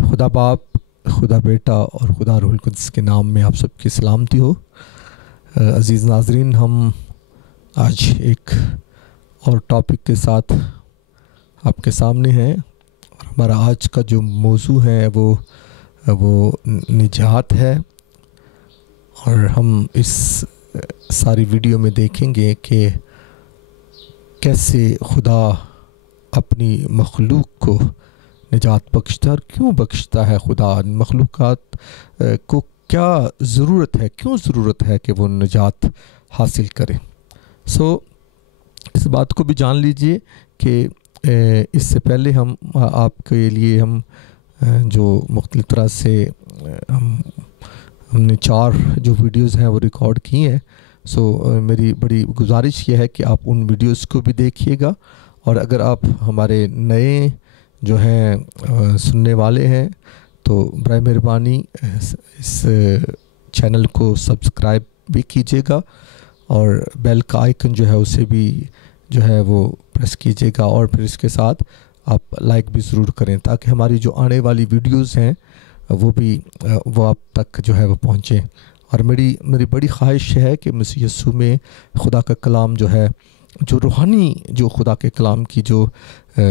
خدا باپ، خدا بیٹا اور خدا روح القدس کے نام میں آپ سب کی سلامتی ہو۔ عزیز ناظرین، ہم آج ایک اور ٹاپک کے ساتھ آپ کے سامنے ہیں، اور ہمارا آج کا جو موضوع ہے وہ نجات ہے۔ اور ہم اس ساری ویڈیو میں دیکھیں گے کہ کیسے خدا اپنی مخلوق کو نجات بخشتا ہے، اور کیوں بخشتا ہے۔ خدا مخلوقات کو کیا ضرورت ہے، کیوں ضرورت ہے کہ وہ نجات حاصل کرے۔ اس بات کو بھی جان لیجئے کہ اس سے پہلے ہم آپ کے لیے ہم جو مختلف طرح سے ہم نے 4 جو ویڈیوز ہیں وہ ریکارڈ کی ہیں۔ میری بڑی گزارش یہ ہے کہ آپ ان ویڈیوز کو بھی دیکھیے گا، اور اگر آپ ہمارے نئے جو ہیں سننے والے ہیں تو برائے مہربانی اس چینل کو سبسکرائب بھی کیجیے گا، اور بیل کا آئیکن جو ہے اسے بھی جو ہے وہ پریس کیجیے گا، اور پھر اس کے ساتھ آپ لائک بھی ضرور کریں، تاکہ ہماری جو آنے والی ویڈیوز ہیں وہ آپ تک جو ہے وہ پہنچیں۔ اور میری بڑی خواہش ہے کہ مسیح یسوع میں خدا کا کلام جو ہے، جو روحانی جو خدا کے کلام کی جو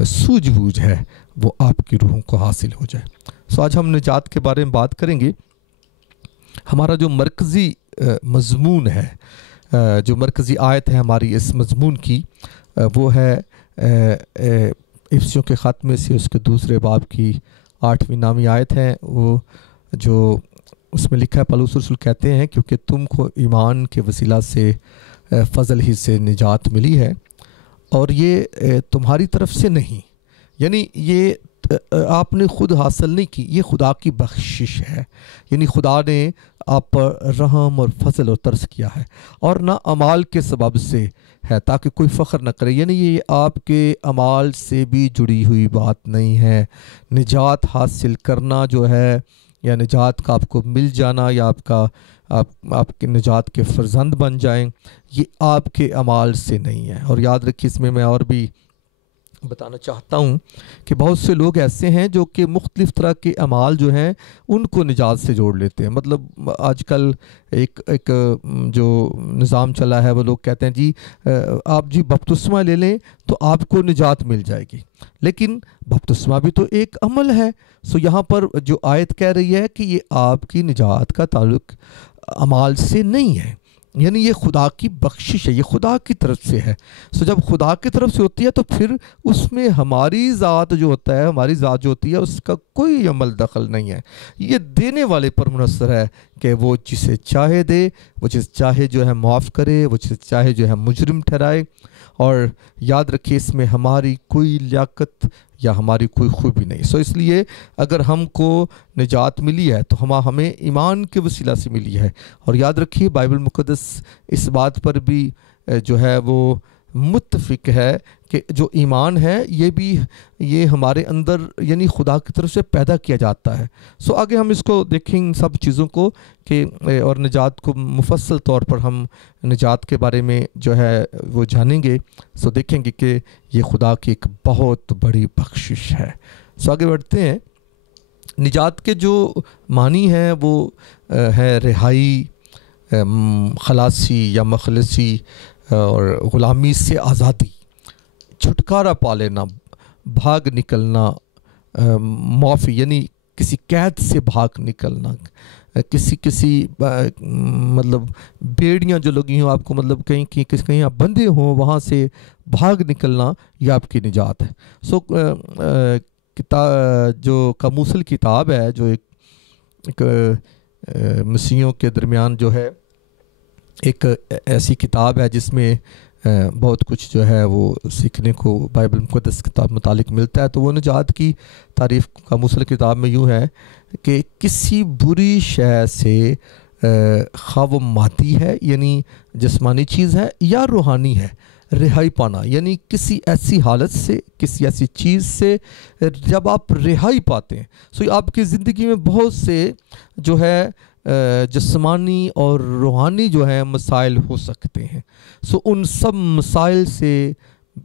سوجھ بوجھ ہے، وہ آپ کی روحوں کو حاصل ہو جائے۔ آج ہم نجات کے بارے میں بات کریں گے۔ ہمارا جو مرکزی مضمون ہے، جو مرکزی آیت ہے ہماری اس مضمون کی، وہ ہے افسیوں کے خط میں سے اس کے 2 باب کی 8ویں نامی آیت ہے۔ وہ جو اس میں لکھا ہے، پولس رسول کہتے ہیں کیونکہ تم کو ایمان کے وسیلہ سے فضل ہی سے نجات ملی ہے، اور یہ تمہاری طرف سے نہیں، یعنی یہ آپ نے خود حاصل نہیں کی، یہ خدا کی بخشش ہے۔ یعنی خدا نے آپ پر رحم اور فضل اور ترس کیا ہے، اور نہ اعمال کے سبب سے ہے، تاکہ کوئی فخر نہ کرے۔ یعنی یہ آپ کے اعمال سے بھی جڑی ہوئی بات نہیں ہے۔ نجات حاصل کرنا جو ہے، یا نجات کا آپ کو مل جانا، یا آپ کے نجات کے فرزند بن جائیں، یہ آپ کے اعمال سے نہیں ہے۔ اور یاد رکھیے، اس میں اور بھی بتانا چاہتا ہوں کہ بہت سے لوگ ایسے ہیں جو کہ مختلف طرح کے اعمال جو ہیں ان کو نجات سے جوڑ لیتے ہیں۔ مطلب آج کل ایک جو نظام چلا ہے، وہ لوگ کہتے ہیں جی آپ بپتسمہ لے لیں تو آپ کو نجات مل جائے گی، لیکن بپتسمہ بھی تو ایک عمل ہے۔ یہاں پر جو آیت کہہ رہی ہے کہ یہ آپ کی نجات کا تعلق اعمال سے نہیں ہے، یعنی یہ خدا کی بخشش ہے، یہ خدا کی طرف سے ہے۔ جب خدا کی طرف سے ہوتی ہے تو پھر اس میں ہماری ذات جو ہوتا ہے، ہماری ذات جو ہوتی ہے، اس کا کوئی عمل دخل نہیں ہے۔ یہ دینے والے پر منحصر ہے کہ وہ جسے چاہے دے، وہ جسے چاہے جو ہے معاف کرے، وہ جسے چاہے جو ہے مجرم ٹھہرائے۔ اور یاد رکھیے، اس میں ہماری کوئی لیاقت یا ہماری کوئی خوبی نہیں۔ اس لیے اگر ہم کو نجات ملی ہے تو ہمیں ایمان کے وسیلہ سے ملی ہے۔ اور یاد رکھیے، بائبل مقدس اس بات پر بھی جو ہے وہ متفق ہے کہ جو ایمان ہے یہ ہمارے اندر یعنی خدا کی طرف سے پیدا کیا جاتا ہے۔ آگے ہم اس کو دیکھیں، ان سب چیزوں کو کہ اور نجات کو مفصل طور پر ہم نجات کے بارے میں جو ہے وہ جانیں گے۔ دیکھیں گے کہ یہ خدا کی ایک بہت بڑی بخشش ہے۔ آگے بڑھتے ہیں۔ نجات کے جو معنی ہیں وہ ہے رہائی، خلاصی یا مخلصی، اور غلامی سے آزادی، چھٹکارا پا لینا، بھاگ نکلنا، معافی یعنی کسی قید سے بھاگ نکلنا، کسی مطلب بیڑیاں جو لگی ہوں آپ کو، مطلب کہیں آپ بندے ہوں، وہاں سے بھاگ نکلنا، یہ آپ کی نجات ہے۔ جو قاموس کتاب ہے، جو ایک مسیحیوں کے درمیان جو ہے ایک ایسی کتاب ہے جس میں بہت کچھ جو ہے وہ سیکھنے کو بائبل مقدس کتاب متعلق ملتا ہے، تو وہ نجات کی تعریف قاموس کتاب میں یوں ہے کہ کسی بری شے سے، خواہ وہ مادی ہے یعنی جسمانی چیز ہے یا روحانی ہے، رہائی پانا، یعنی کسی ایسی حالت سے، کسی ایسی چیز سے جب آپ رہائی پاتے ہیں۔ آپ کی زندگی میں بہت سے جو ہے جسمانی اور روحانی جو ہیں مسائل ہو سکتے ہیں۔ ان سب مسائل سے،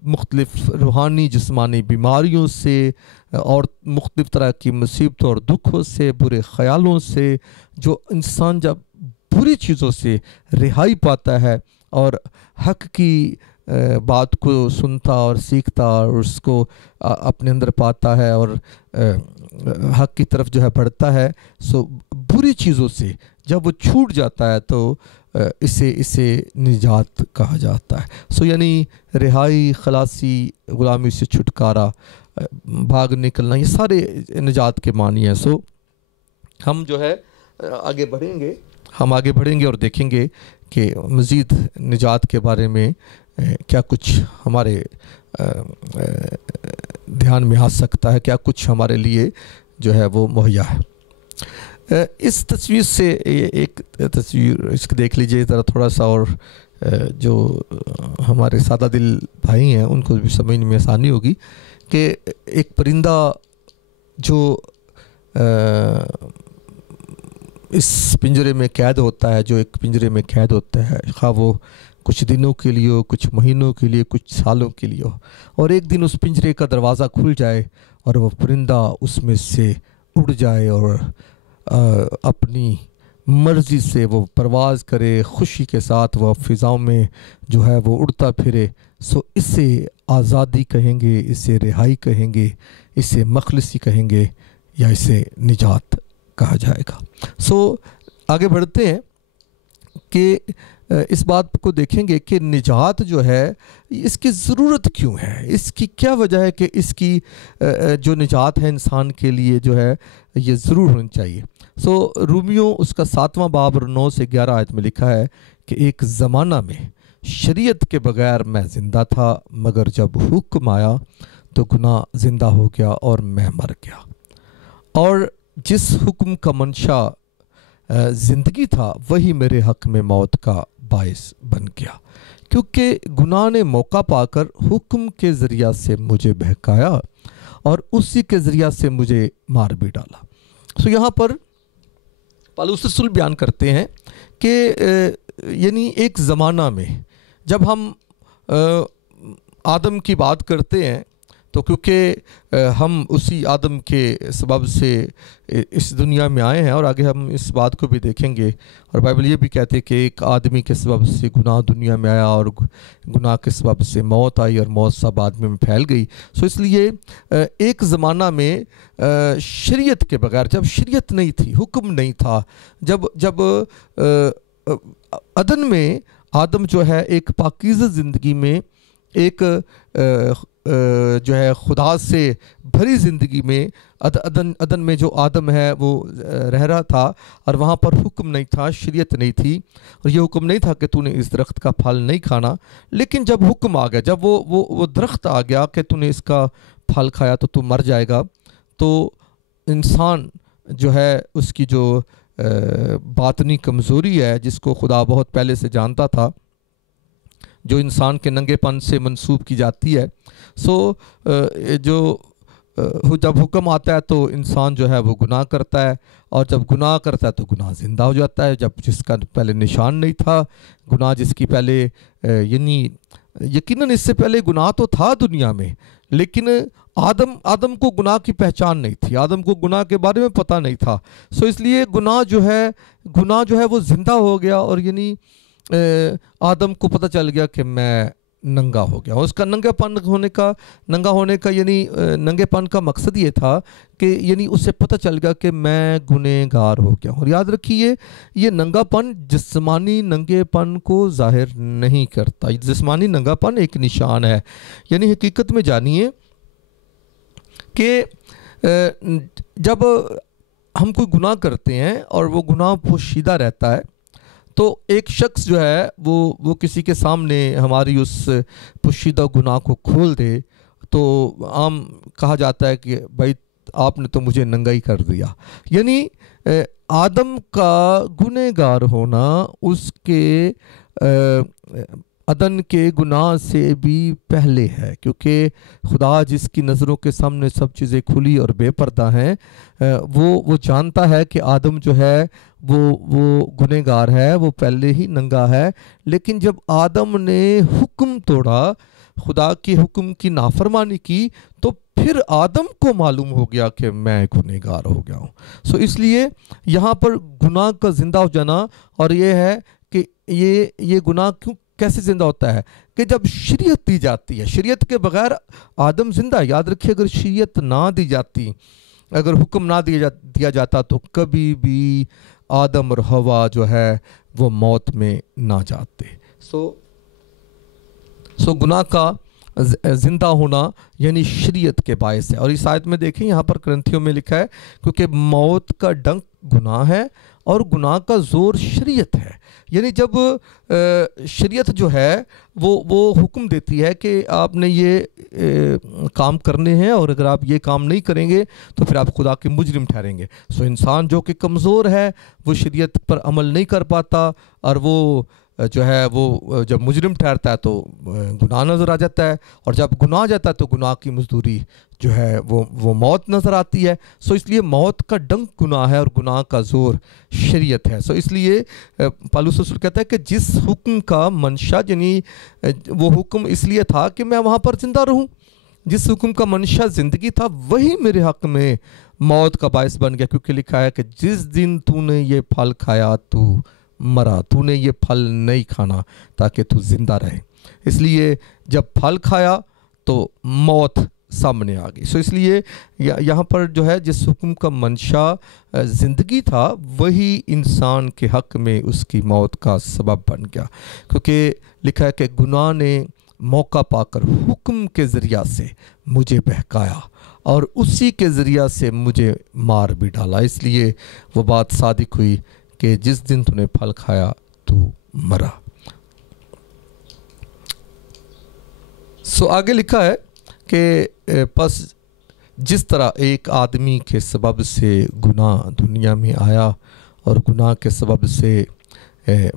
مختلف روحانی جسمانی بیماریوں سے، اور مختلف طرح کی مصیبتوں اور دکھوں سے، برے خیالوں سے، جو انسان جب بری چیزوں سے رہائی پاتا ہے اور حق کی بات کو سنتا اور سیکھتا اور اس کو اپنے اندر پاتا ہے اور حق کی طرف جو ہے بڑھتا ہے، سو بری چیزوں سے جب وہ چھوٹ جاتا ہے تو اسے نجات کہا جاتا ہے۔ سو یعنی رہائی، خلاصی، غلامی سے چھٹکارا، بھاگ نکلنا، یہ سارے نجات کے معنی ہیں۔ سو ہم جو ہے آگے بڑھیں گے اور دیکھیں گے کہ مزید نجات کے بارے میں کیا کچھ ہمارے دھیان میں آ سکتا ہے، کیا کچھ ہمارے لیے جو ہے وہ مہیا ہے۔ اس تصویر سے ایک تصویر اس کو دیکھ لیجئے ذرا تھوڑا سا، اور جو ہمارے سادہ دل بھائی ہیں ان کو بھی سمجھنے میں آسانی ہوگی کہ ایک پرندہ جو اس پنجرے میں قید ہوتا ہے، جو ایک پنجرے میں قید ہوتا ہے، خواہ وہ کچھ دنوں کے لیے ہو، کچھ مہینوں کے لیے، کچھ سالوں کے لیے ہو، اور ایک دن اس پنجرے کا دروازہ کھل جائے اور وہ پرندہ اس میں سے اڑ جائے اور اپنی مرضی سے وہ پرواز کرے، خوشی کے ساتھ وہ فضاؤں میں جو ہے وہ اڑتا پھرے، سو اسے آزادی کہیں گے، اسے رہائی کہیں گے، اسے مخلصی کہیں گے، یا اسے نجات کہا جائے گا۔ سو آگے بڑھتے ہیں کہ اس بات کو دیکھیں گے کہ نجات جو ہے اس کی ضرورت کیوں ہے، اس کی کیا وجہ ہے کہ اس کی جو نجات ہے انسان کے لیے جو ہے یہ ضرور ہونی چاہیے۔ سو رومیو اس کا 7واں باب اور 9 سے 11 آیت میں لکھا ہے کہ ایک زمانہ میں شریعت کے بغیر میں زندہ تھا، مگر جب حکم آیا تو گناہ زندہ ہو گیا اور میں مر گیا، اور جس حکم کا منشا زندگی تھا وہی میرے حق میں موت کا باعث بن گیا، کیونکہ گناہ نے موقع پا کر حکم کے ذریعہ سے مجھے بہکایا اور اسی کے ذریعہ سے مجھے مار بھی ڈالا۔ سو یہاں پر پالوس رسول بیان کرتے ہیں کہ یعنی ایک زمانہ میں جب ہم آدم کی بات کرتے ہیں تو کیونکہ ہم اسی آدم کے سبب سے اس دنیا میں آئے ہیں، اور آگے ہم اس بات کو بھی دیکھیں گے، اور بائبل یہ بھی کہتے ہیں کہ ایک آدمی کے سبب سے گناہ دنیا میں آیا اور گناہ کے سبب سے موت آئی اور موت سب آدمی میں پھیل گئی۔ سو اس لیے ایک زمانہ میں شریعت کے بغیر، جب شریعت نہیں تھی، حکم نہیں تھا، جب عدن میں آدم جو ہے ایک پاکیزہ زندگی میں، ایک جو ہے خدا سے بھری زندگی میں، عدن میں جو آدم ہے وہ رہ رہا تھا، اور وہاں پر حکم نہیں تھا، شریعت نہیں تھی، اور یہ حکم نہیں تھا کہ تو نے اس درخت کا پھل نہیں کھانا۔ لیکن جب حکم آ گیا، جب وہ درخت آ گیا کہ تو نے اس کا پھل کھایا تو مر جائے گا، تو انسان جو ہے اس کی جو باطنی کمزوری ہے، جس کو خدا بہت پہلے سے جانتا تھا، جو انسان کے ننگے پن سے منسوب کی جاتی ہے، سو جب حکم آتا ہے تو انسان جو ہے وہ گناہ کرتا ہے، اور جب گناہ کرتا ہے تو گناہ زندہ ہو جاتا ہے، جب جس کا پہلے نشان نہیں تھا گناہ، جس کی پہلے یعنی یقیناً اس سے پہلے گناہ تو تھا دنیا میں، لیکن آدم کو گناہ کی پہچان نہیں تھی، آدم کو گناہ کے بارے میں پتہ نہیں تھا۔ سو اس لیے گناہ جو ہے وہ زندہ ہو گیا، اور یعنی آدم کو پتہ چل گیا کہ میں ننگا ہو گیا۔ اس کا ننگا ہونے کا یعنی ننگے پن کا مقصد یہ تھا کہ یعنی اسے پتہ چل گیا کہ میں گنہگار ہو گیا ہوں۔ اور یاد رکھیے، یہ ننگا پن جسمانی ننگے پن کو ظاہر نہیں کرتا، جسمانی ننگا پن ایک نشان ہے۔ یعنی حقیقت میں جانیے کہ جب ہم کوئی گناہ کرتے ہیں اور وہ گناہ پوشیدہ رہتا ہے، تو ایک شخص جو ہے وہ کسی کے سامنے ہماری اس پوشیدہ گناہ کو کھول دے تو عام کہا جاتا ہے کہ بھائی آپ نے تو مجھے ننگا ہی کر دیا۔ یعنی آدم کا گنہگار ہونا اس کے عدن کے گناہ سے بھی پہلے ہے، کیونکہ خدا جس کی نظروں کے سامنے سب چیزیں کھلی اور بے پردہ ہیں، وہ جانتا ہے کہ آدم جو ہے وہ گنہگار ہے، وہ پہلے ہی ننگا ہے۔ لیکن جب آدم نے حکم توڑا، خدا کے حکم کی نافرمانی کی، تو پھر آدم کو معلوم ہو گیا کہ میں گنہگار ہو گیا ہوں. اس لیے یہاں پر گناہ کا زندہ ہو جانا، اور یہ ہے کہ یہ گناہ کیسے زندہ ہوتا ہے کہ جب شریعت دی جاتی ہے. شریعت کے بغیر آدم زندہ ہے. یاد رکھیے، اگر شریعت نہ دی جاتی، اگر حکم نہ دیا جاتا تو کبھی بھی آدم اور حوا جو ہے وہ موت میں نہ جاتے. گناہ کا زندہ ہونا یعنی شریعت کے باعث ہے. اور اس آیت میں دیکھیں، یہاں پر کرنتھیوں میں لکھا ہے کیونکہ موت کا ڈنک گناہ ہے اور گناہ کا زور شریعت ہے. یعنی جب شریعت جو ہے وہ حکم دیتی ہے کہ آپ نے یہ کام کرنے ہیں، اور اگر آپ یہ کام نہیں کریں گے تو پھر آپ خدا کے مجرم ٹھہریں گے. انسان جو کہ کمزور ہے وہ شریعت پر عمل نہیں کر پاتا، اور وہ جو ہے وہ جب مجرم ٹھہرتا ہے تو گناہ نظر آ جاتا ہے، اور جب گناہ آ جاتا ہے تو گناہ کی مزدوری جو ہے وہ موت نظر آتی ہے. اس لیے موت کا ڈنک گناہ ہے اور گناہ کا زور شریعت ہے. اس لیے پالوس رسول کہتا ہے کہ جس حکم کا منشا، یعنی وہ حکم اس لیے تھا کہ میں وہاں پر زندہ رہوں، جس حکم کا منشا زندگی تھا وہی میرے حق میں موت کا باعث بن گیا. کیونکہ لکھا ہے کہ جس دن تو نے یہ پھل کھایا تو مرا. تو نے یہ پھل نہیں کھانا تاکہ تو زندہ رہے. اس لیے جب پھل کھایا تو موت سامنے آ گئی. اس لیے یہاں پر جو ہے جس حکم کا منشا زندگی تھا وہی انسان کے حق میں اس کی موت کا سبب بن گیا. کیونکہ لکھا ہے کہ گناہ نے موقع پا کر حکم کے ذریعہ سے مجھے بہکایا اور اسی کے ذریعہ سے مجھے مار بھی ڈالا. اس لیے وہ بات صادق ہوئی کہ جس دن تو نے پھل کھایا تو مرا. آگے لکھا ہے کہ پس جس طرح ایک آدمی کے سبب سے گناہ دنیا میں آیا اور گناہ کے سبب سے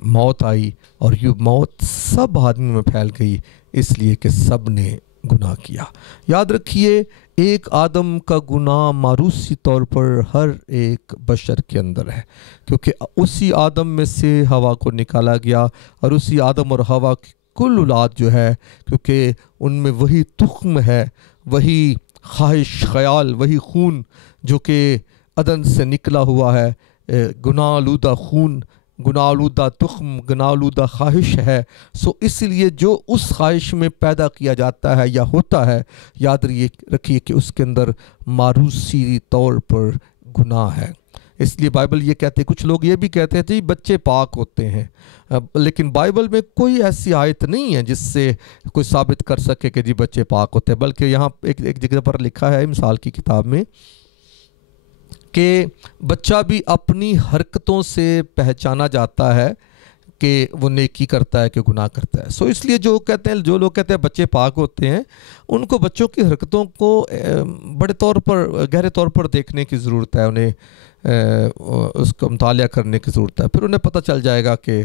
موت آئی، اور یہ موت سب آدمی میں پھیل گئی اس لیے کہ سب نے گناہ کیا. یاد رکھیے، ایک آدم کا گناہ موروثی طور پر ہر ایک بشر کے اندر ہے، کیونکہ اسی آدم میں سے حوا کو نکالا گیا، اور اسی آدم اور حوا کی کل اولاد جو ہے، کیونکہ ان میں وہی تخم ہے، وہی خواہش خیال، وہی خون جو کہ عدن سے نکلا ہوا ہے، گناہ آلودہ خون، گناہ آلودہ تخم، گناہ آلودہ خواہش ہے. اس لیے جو اس خواہش میں پیدا کیا جاتا ہے یا ہوتا ہے، یاد رکھیے کہ اس کے اندر موروثی طور پر گناہ ہے. اس لیے بائبل یہ کہتے ہیں، کچھ لوگ یہ بھی کہتے تھے بچے پاک ہوتے ہیں، لیکن بائبل میں کوئی ایسی آیت نہیں ہے جس سے کوئی ثابت کر سکے کہ جی بچے پاک ہوتے ہیں. بلکہ یہاں ایک جگہ پر لکھا ہے مثال کی کتاب میں کہ بچہ بھی اپنی حرکتوں سے پہچانا جاتا ہے کہ وہ نیکی کرتا ہے کہ گناہ کرتا ہے. اس لیے جو لوگ کہتے ہیں بچے پاک ہوتے ہیں، ان کو بچوں کی حرکتوں کو بڑے طور پر گہرے طور پر دیکھنے کی ضرورت ہے، انہیں اس کا مطالعہ کرنے کی ضرورت ہے. پھر انہیں پتہ چل جائے گا کہ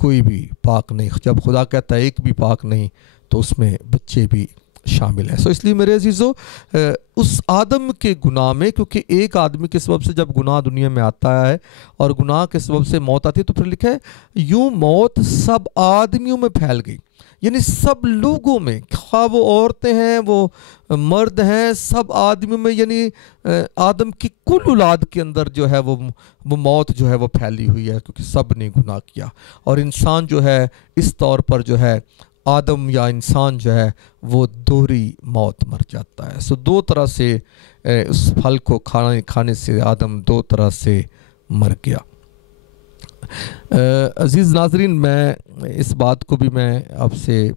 کوئی بھی پاک نہیں. جب خدا کہتا ہے ایک بھی پاک نہیں تو اس میں بچے بھی شامل ہیں. اس لیے میرے عزیزو، اس آدم کے گناہ میں، کیونکہ ایک آدمی کے سبب سے جب گناہ دنیا میں آتا ہے اور گناہ کے سبب سے موت آتی ہے، تو پھر لکھا ہے یوں موت سب آدمیوں میں پھیل گئی. یعنی سب لوگوں میں، خواہ وہ عورتیں ہیں، وہ مرد ہیں، سب آدمیوں میں، یعنی آدم کی کل اولاد کے اندر جو ہے وہ موت جو ہے وہ پھیلی ہوئی ہے، کیونکہ سب نے گناہ کیا. اور انسان جو ہے اس طور پر جو ہے آدم یا انسان جو ہے وہ دوہری موت مر جاتا ہے. دو طرح سے اس پھل کو کھانے سے آدم دو طرح سے مر گیا. عزیز ناظرین، میں اس بات کو بھی میں آپ سے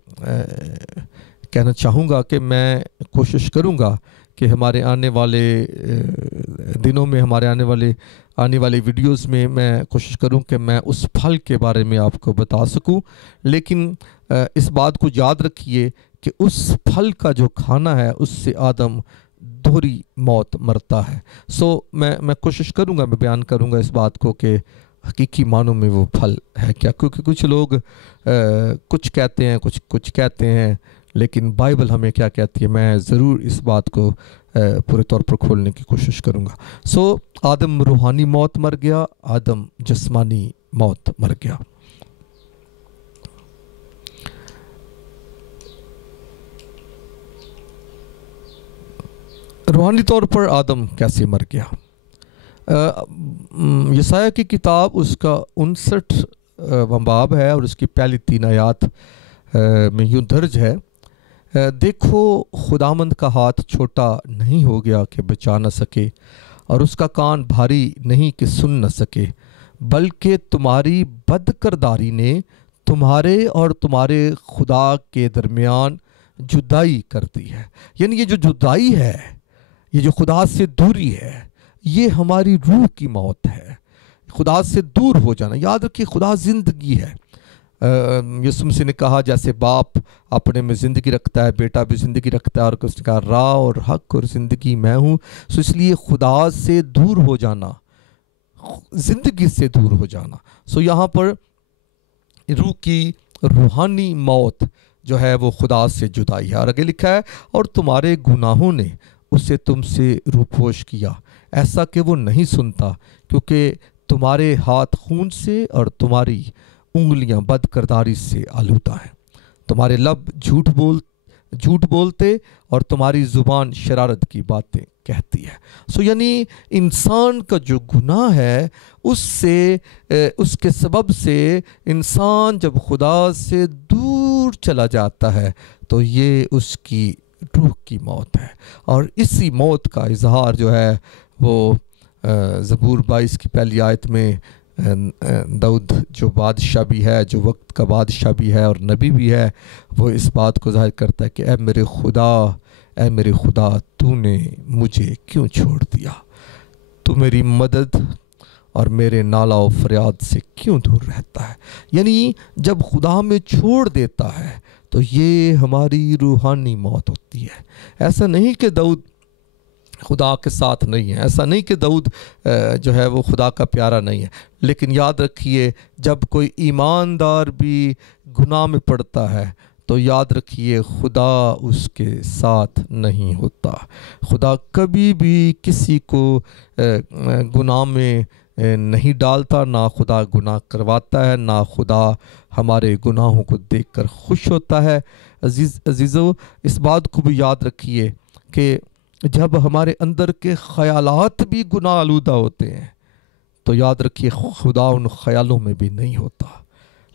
کہنا چاہوں گا کہ میں کوشش کروں گا کہ ہمارے آنے والے دنوں میں، ہمارے آنے والی ویڈیوز میں کوشش کروں کہ میں اس پھل کے بارے میں آپ کو بتا سکوں. لیکن اس بات کو یاد رکھیے کہ اس پھل کا جو کھانا ہے اس سے آدم دوہری موت مرتا ہے. میں کوشش کروں گا، میں بیان کروں گا اس بات کو کہ حقیقی معنوں میں وہ پھل ہے کیا. کیونکہ کچھ لوگ کچھ کہتے ہیں، کچھ کہتے ہیں، لیکن بائبل ہمیں کیا کہتی ہے، میں ضرور اس بات کو پورے طور پر کھولنے کی کوشش کروں گا. آدم روحانی موت مر گیا، آدم جسمانی موت مر گیا. روحانی طور پر آدم کیسے مر گیا؟ یسایہ کی کتاب اس کا 59 باب ہے اور اس کی پہلی 3 آیات میں یوں درج ہے، دیکھو خداوند کا ہاتھ چھوٹا نہیں ہو گیا کہ بچا نہ سکے، اور اس کا کان بھاری نہیں کہ سن نہ سکے، بلکہ تمہاری بد کرداری نے تمہارے اور تمہارے خدا کے درمیان جدائی کر دی ہے۔ یعنی یہ جو جدائی ہے، یہ جو خدا سے دوری ہے، یہ ہماری روح کی موت ہے، خدا سے دور ہو جانا۔ یاد رکھیے خدا زندگی ہے۔ یسوع مسیح نے کہا جیسے باپ اپنے میں زندگی رکھتا ہے، بیٹا بھی زندگی رکھتا ہے، اور اس نے کہا راہ اور حق اور زندگی میں ہوں۔ سو اس لیے خدا سے دور ہو جانا، زندگی سے دور ہو جانا، سو یہاں پر روح کی روحانی موت جو ہے وہ خدا سے جدائی ہے۔ اور آگے لکھا ہے، اور تمہارے گناہوں نے اسے تم سے روپوش کیا، ایسا کہ وہ نہیں سنتا، کیونکہ تمہارے ہاتھ خون سے اور تمہاری انگلیاں بد کرداری سے آلودہ ہیں، تمہارے لب جھوٹ بولتے اور تمہاری زبان شرارت کی باتیں کہتی ہے۔ سو یعنی انسان کا جو گناہ ہے، اس کے سبب سے انسان جب خدا سے دور چلا جاتا ہے تو یہ اس کی روح کی موت ہے۔ اور اسی موت کا اظہار جو ہے وہ زبور 22 کی پہلی آیت میں داؤد جو بادشاہ بھی ہے، جو وقت کا بادشاہ بھی ہے اور نبی بھی ہے، وہ اس بات کو ظاہر کرتا ہے کہ اے میرے خدا تو نے مجھے کیوں چھوڑ دیا، تو میری مدد اور میرے نالہ و فریاد سے کیوں دور رہتا ہے۔ یعنی جب خدا ہمیں چھوڑ دیتا ہے تو یہ ہماری روحانی موت ہوتی ہے۔ ایسا نہیں کہ داؤد خدا کے ساتھ نہیں ہے، ایسا نہیں کہ داؤد جو ہے وہ خدا کا پیارا نہیں ہے، لیکن یاد رکھیے جب کوئی ایماندار بھی گناہ میں پڑتا ہے تو یاد رکھیے خدا اس کے ساتھ نہیں ہوتا۔ خدا کبھی بھی کسی کو گناہ میں نہیں ڈالتا، نہ خدا گناہ کرواتا ہے، نہ خدا ہمارے گناہوں کو دیکھ کر خوش ہوتا ہے۔ عزیزو اس بات کو بھی یاد رکھیے کہ جب ہمارے اندر کے خیالات بھی گناہ آلودہ ہوتے ہیں تو یاد رکھیے خدا ان خیالوں میں بھی نہیں ہوتا،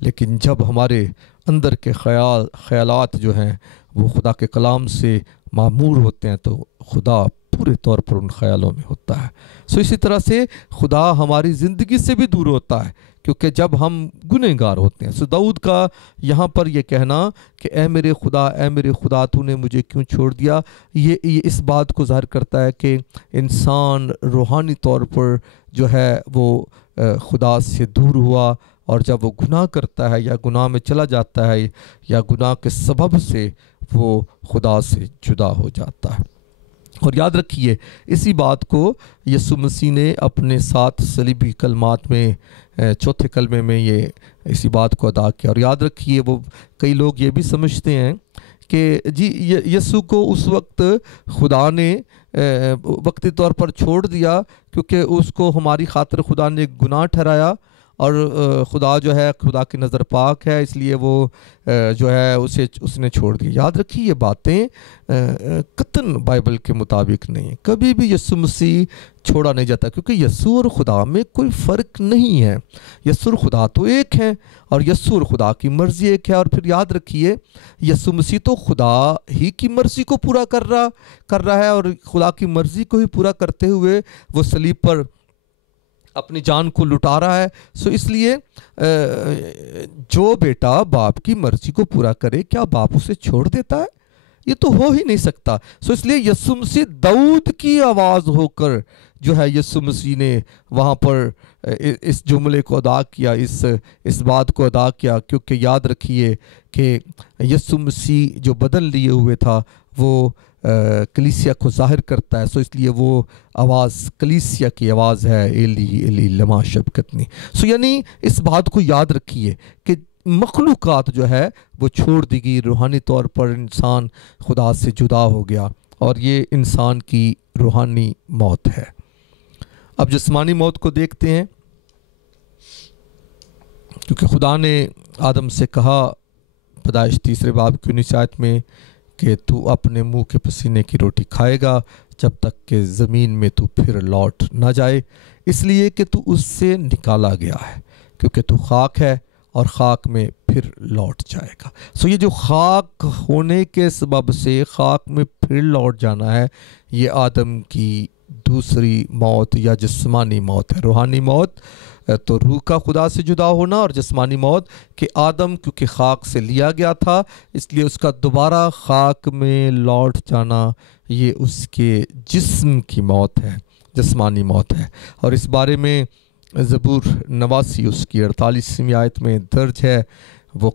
لیکن جب ہمارے اندر کے خیالات جو ہیں وہ خدا کے کلام سے معمور ہوتے ہیں تو خدا پورے طور پر ان خیالوں میں ہوتا ہے۔ سو اسی طرح سے خدا ہماری زندگی سے بھی دور ہوتا ہے کیونکہ جب ہم گنہگار ہوتے ہیں۔ سو داؤد کا یہاں پر یہ کہنا کہ اے میرے خدا تو نے مجھے کیوں چھوڑ دیا، یہ اس بات کو ظاہر کرتا ہے کہ انسان روحانی طور پر جو ہے وہ خدا سے دور ہوا، اور جب وہ گناہ کرتا ہے یا گناہ میں چلا جاتا ہے یا گناہ کے سبب سے وہ خدا سے جدا ہو جاتا ہے۔ اور یاد رکھیے اسی بات کو یسوع مسیح نے اپنے 7 صلیبی کلمات میں 4تھے کلمے میں یہ اسی بات کو ادا کیا۔ اور یاد رکھیے وہ کئی لوگ یہ بھی سمجھتے ہیں کہ جی یسوع کو اس وقت خدا نے وقتی طور پر چھوڑ دیا کیونکہ اس کو ہماری خاطر خدا نے گناہ ٹھہرایا، اور خدا جو ہے خدا کی نظر پاک ہے، اس لیے وہ جو ہے اس نے چھوڑ دیا۔ یاد رکھیے یہ باتیں قطعاً بائبل کے مطابق نہیں ہیں، کبھی بھی یسوع مسیح چھوڑا نہیں جاتا کیونکہ یسوع اور خدا میں کوئی فرق نہیں ہے۔ یسوع اور خدا تو ایک ہیں، اور یسوع اور خدا کی مرضی ایک ہے۔ اور پھر یاد رکھیے یسوع مسیح تو خدا ہی کی مرضی کو پورا کر رہا ہے، اور خدا کی مرضی کو ہی پورا کرتے ہوئے وہ صلیب پر اپنی جان کو لٹا رہا ہے۔ سو اس لیے جو بیٹا باپ کی مرضی کو پورا کرے کیا باپ اسے چھوڑ دیتا ہے؟ یہ تو ہو ہی نہیں سکتا۔ سو اس لیے یسوع مسیح داؤد کی آواز ہو کر جو ہے یسوع مسیح نے وہاں پر اس جملے کو ادا کیا، اس بات کو ادا کیا، کیونکہ یاد رکھیے کہ یسوع مسیح جو بدن لیے ہوئے تھا وہ کلیسیا کو ظاہر کرتا ہے۔ سو اس لیے وہ آواز کلیسیا کی آواز ہے، ایلی ایلی لما شبقتنی۔ سو یعنی اس بات کو یاد رکھیے کہ مخلوقات جو ہے وہ چھوڑ دی گئی، روحانی طور پر انسان خدا سے جدا ہو گیا، اور یہ انسان کی روحانی موت ہے۔ اب جسمانی موت کو دیکھتے ہیں، کیونکہ خدا نے آدم سے کہا پیدائش 3 باب کی 19 آیت میں کہ تو اپنے منہ کے پسینے کی روٹی کھائے گا جب تک کہ زمین میں تو پھر لوٹ نہ جائے، اس لیے کہ تو اس سے نکالا گیا ہے، کیونکہ تو خاک ہے اور خاک میں پھر لوٹ جائے گا۔ یہ جو خاک ہونے کے سبب سے خاک میں پھر لوٹ جانا ہے، یہ آدم کی دوسری موت یا جسمانی موت ہے۔ روحانی موت تو روح کا خدا سے جدا ہونا، اور جسمانی موت کہ آدم کیونکہ خاک سے لیا گیا تھا، اس لیے اس کا دوبارہ خاک میں لوٹ جانا، یہ اس کے جسم کی موت ہے، جسمانی موت ہے۔ اور اس بارے میں زبور 89 اس کی 48ویں آیت میں درج ہے، وہ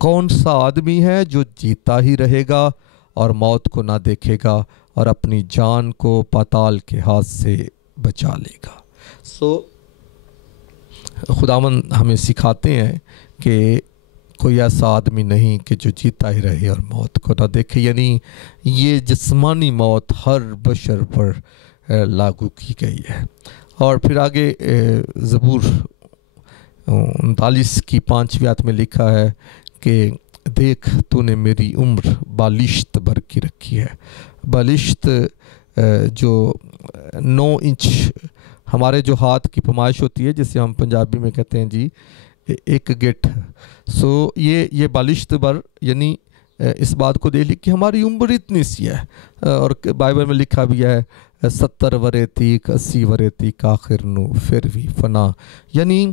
کون سا آدمی ہے جو جیتا ہی رہے گا اور موت کو نہ دیکھے گا اور اپنی جان کو پاتال کے ہاتھ سے بچا لے گا۔ خداوند ہمیں سکھاتے ہیں کہ کوئی ایسا آدمی نہیں کہ جو جیتا ہی رہے اور موت کو نہ دیکھے، یعنی یہ جسمانی موت ہر بشر پر لاگو کی گئی ہے۔ اور پھر آگے زبور 39 کی 5ویں آیت میں لکھا ہے کہ دیکھ تو نے میری عمر بالشت بھر کی رکھی ہے۔ بالشت جو 9 انچ ہمارے جو ہاتھ کی پیمائش ہوتی ہے، جسے ہم پنجابی میں کہتے ہیں جی ایک گٹ، یہ بالشت بھر، یعنی اس بات کو دے لی کہ ہماری عمر اتنی سی ہے، اور بائبل میں لکھا بھی ہے 70 ورے تیک 80 ورے تیک آخر نو پھر بھی فنا، یعنی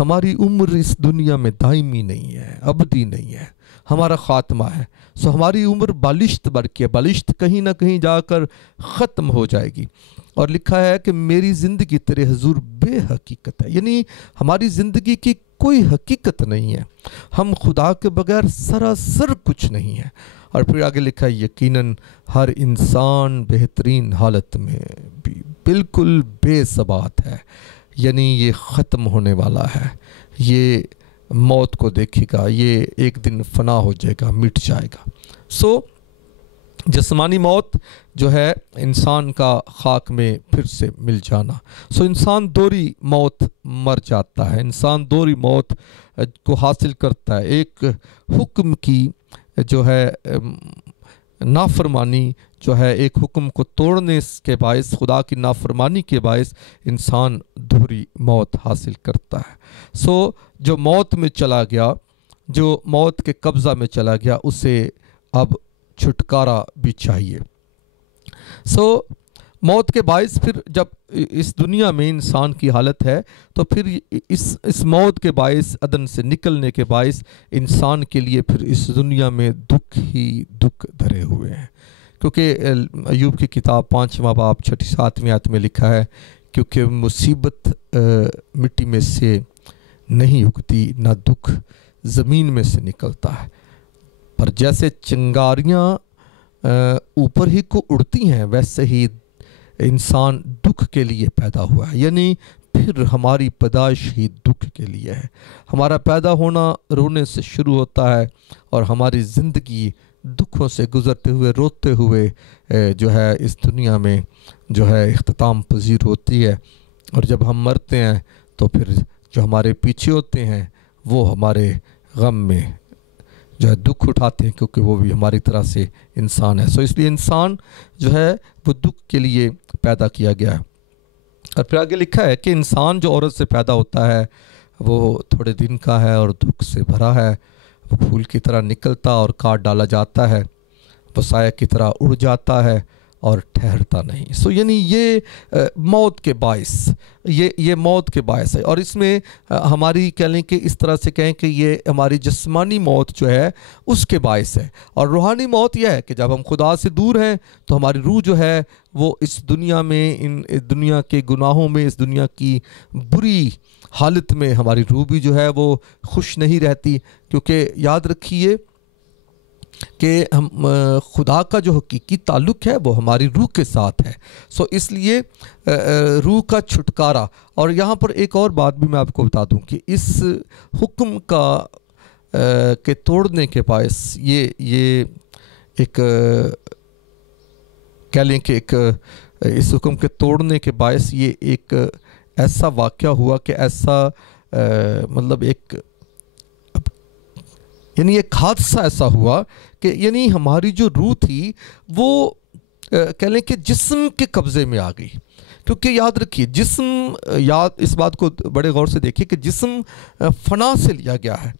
ہماری عمر اس دنیا میں دائمی نہیں ہے، ابدی نہیں ہے، ہمارا خاتمہ ہے۔ ہماری عمر بالشت بھر کی ہے، بالشت کہیں نہ کہیں جا کر ختم ہو جائے گی۔ اور لکھا ہے کہ میری زندگی تیرے حضور بے حقیقت ہے، یعنی ہماری زندگی کی کوئی حقیقت نہیں ہے، ہم خدا کے بغیر سراسر کچھ نہیں ہے۔ اور پھر آگے لکھا ہے یقیناً ہر انسان بہترین حالت میں بھی بالکل بے ثبات ہے، یعنی یہ ختم ہونے والا ہے، یہ موت کو دیکھے گا، یہ ایک دن فنا ہو جائے گا، مٹ جائے گا۔ جسمانی موت جو ہے انسان کا خاک میں پھر سے مل جانا۔ انسان دوہری موت مر جاتا ہے، انسان دوہری موت کو حاصل کرتا ہے۔ ایک حکم کی جو ہے نافرمانی جو ہے، ایک حکم کو توڑنے کے باعث، خدا کی نافرمانی کے باعث انسان دوہری موت حاصل کرتا ہے۔ جو موت میں چلا گیا، جو موت کے قبضہ میں چلا گیا، اسے اب چھٹکارا بھی چاہیے۔ موت کے باعث پھر جب اس دنیا میں انسان کی حالت ہے، تو پھر اس موت کے باعث، عدن سے نکلنے کے باعث انسان کے لیے پھر اس دنیا میں دکھ ہی دکھ دھرے ہوئے ہیں۔ کیونکہ ایوب کی کتاب 5واں باب 6-7 آیت میں لکھا ہے، کیونکہ مصیبت مٹی میں سے نہیں اگتی، نہ دکھ زمین میں سے نکلتا ہے، پر جیسے چنگاریاں اوپر ہی کو اڑتی ہیں، ویسے ہی انسان دکھ کے لیے پیدا ہوا ہے، یعنی پھر ہماری پیدائش ہی دکھ کے لیے ہے۔ ہمارا پیدا ہونا رونے سے شروع ہوتا ہے، اور ہماری زندگی دکھوں سے گزرتے ہوئے، روتے ہوئے جو ہے اس دنیا میں جو ہے اختتام پذیر ہوتی ہے۔ اور جب ہم مرتے ہیں تو پھر جو ہمارے پیچھے ہوتے ہیں وہ ہمارے غم میں جو ہے دکھ اٹھاتے ہیں، کیونکہ وہ بھی ہماری طرح سے انسان ہے۔ اس لیے انسان جو ہے وہ دکھ کے لیے پیدا کیا گیا ہے۔ اور پھر آگے لکھا ہے کہ انسان جو عورت سے پیدا ہوتا ہے وہ تھوڑے دن کا ہے اور دکھ سے بھرا ہے، وہ پھول کی طرح نکلتا اور کاٹ ڈالا جاتا ہے، وہ سایہ کی طرح اڑ جاتا ہے اور ٹھہرتا نہیں۔ یعنی یہ موت کے باعث، یہ موت کے باعث ہے۔ اور اس میں ہماری کہہ لیں کہ اس طرح سے کہیں کہ یہ ہماری جسمانی موت جو ہے اس کے باعث ہے۔ اور روحانی موت یہ ہے کہ جب ہم خدا سے دور ہیں تو ہماری روح جو ہے وہ اس دنیا میں، اس دنیا کے گناہوں میں، اس دنیا کی بری حالت میں ہماری روح بھی جو ہے وہ خوش نہیں رہتی، کیونکہ یاد رکھیے کہ ہم خدا کا جو حقیقی تعلق ہے وہ ہماری روح کے ساتھ ہے۔ اس لیے روح کا چھٹکارا۔ اور یہاں پر ایک اور بات بھی میں آپ کو بتا دوں کہ اس حکم کا کے توڑنے کے باعث یہ ایک کہہ لیں کہ اس حکم کے توڑنے کے باعث یہ ایک ایسا واقعہ ہوا کہ ایسا مطلب یعنی ایک حادثہ ایسا ہوا کہ یعنی ہماری جو روح تھی وہ کہہ لیں کہ جسم کے قبضے میں آ گئی. کیونکہ یاد رکھیے جسم، اس بات کو بڑے غور سے دیکھیے کہ جسم فنا سے لیا گیا ہے.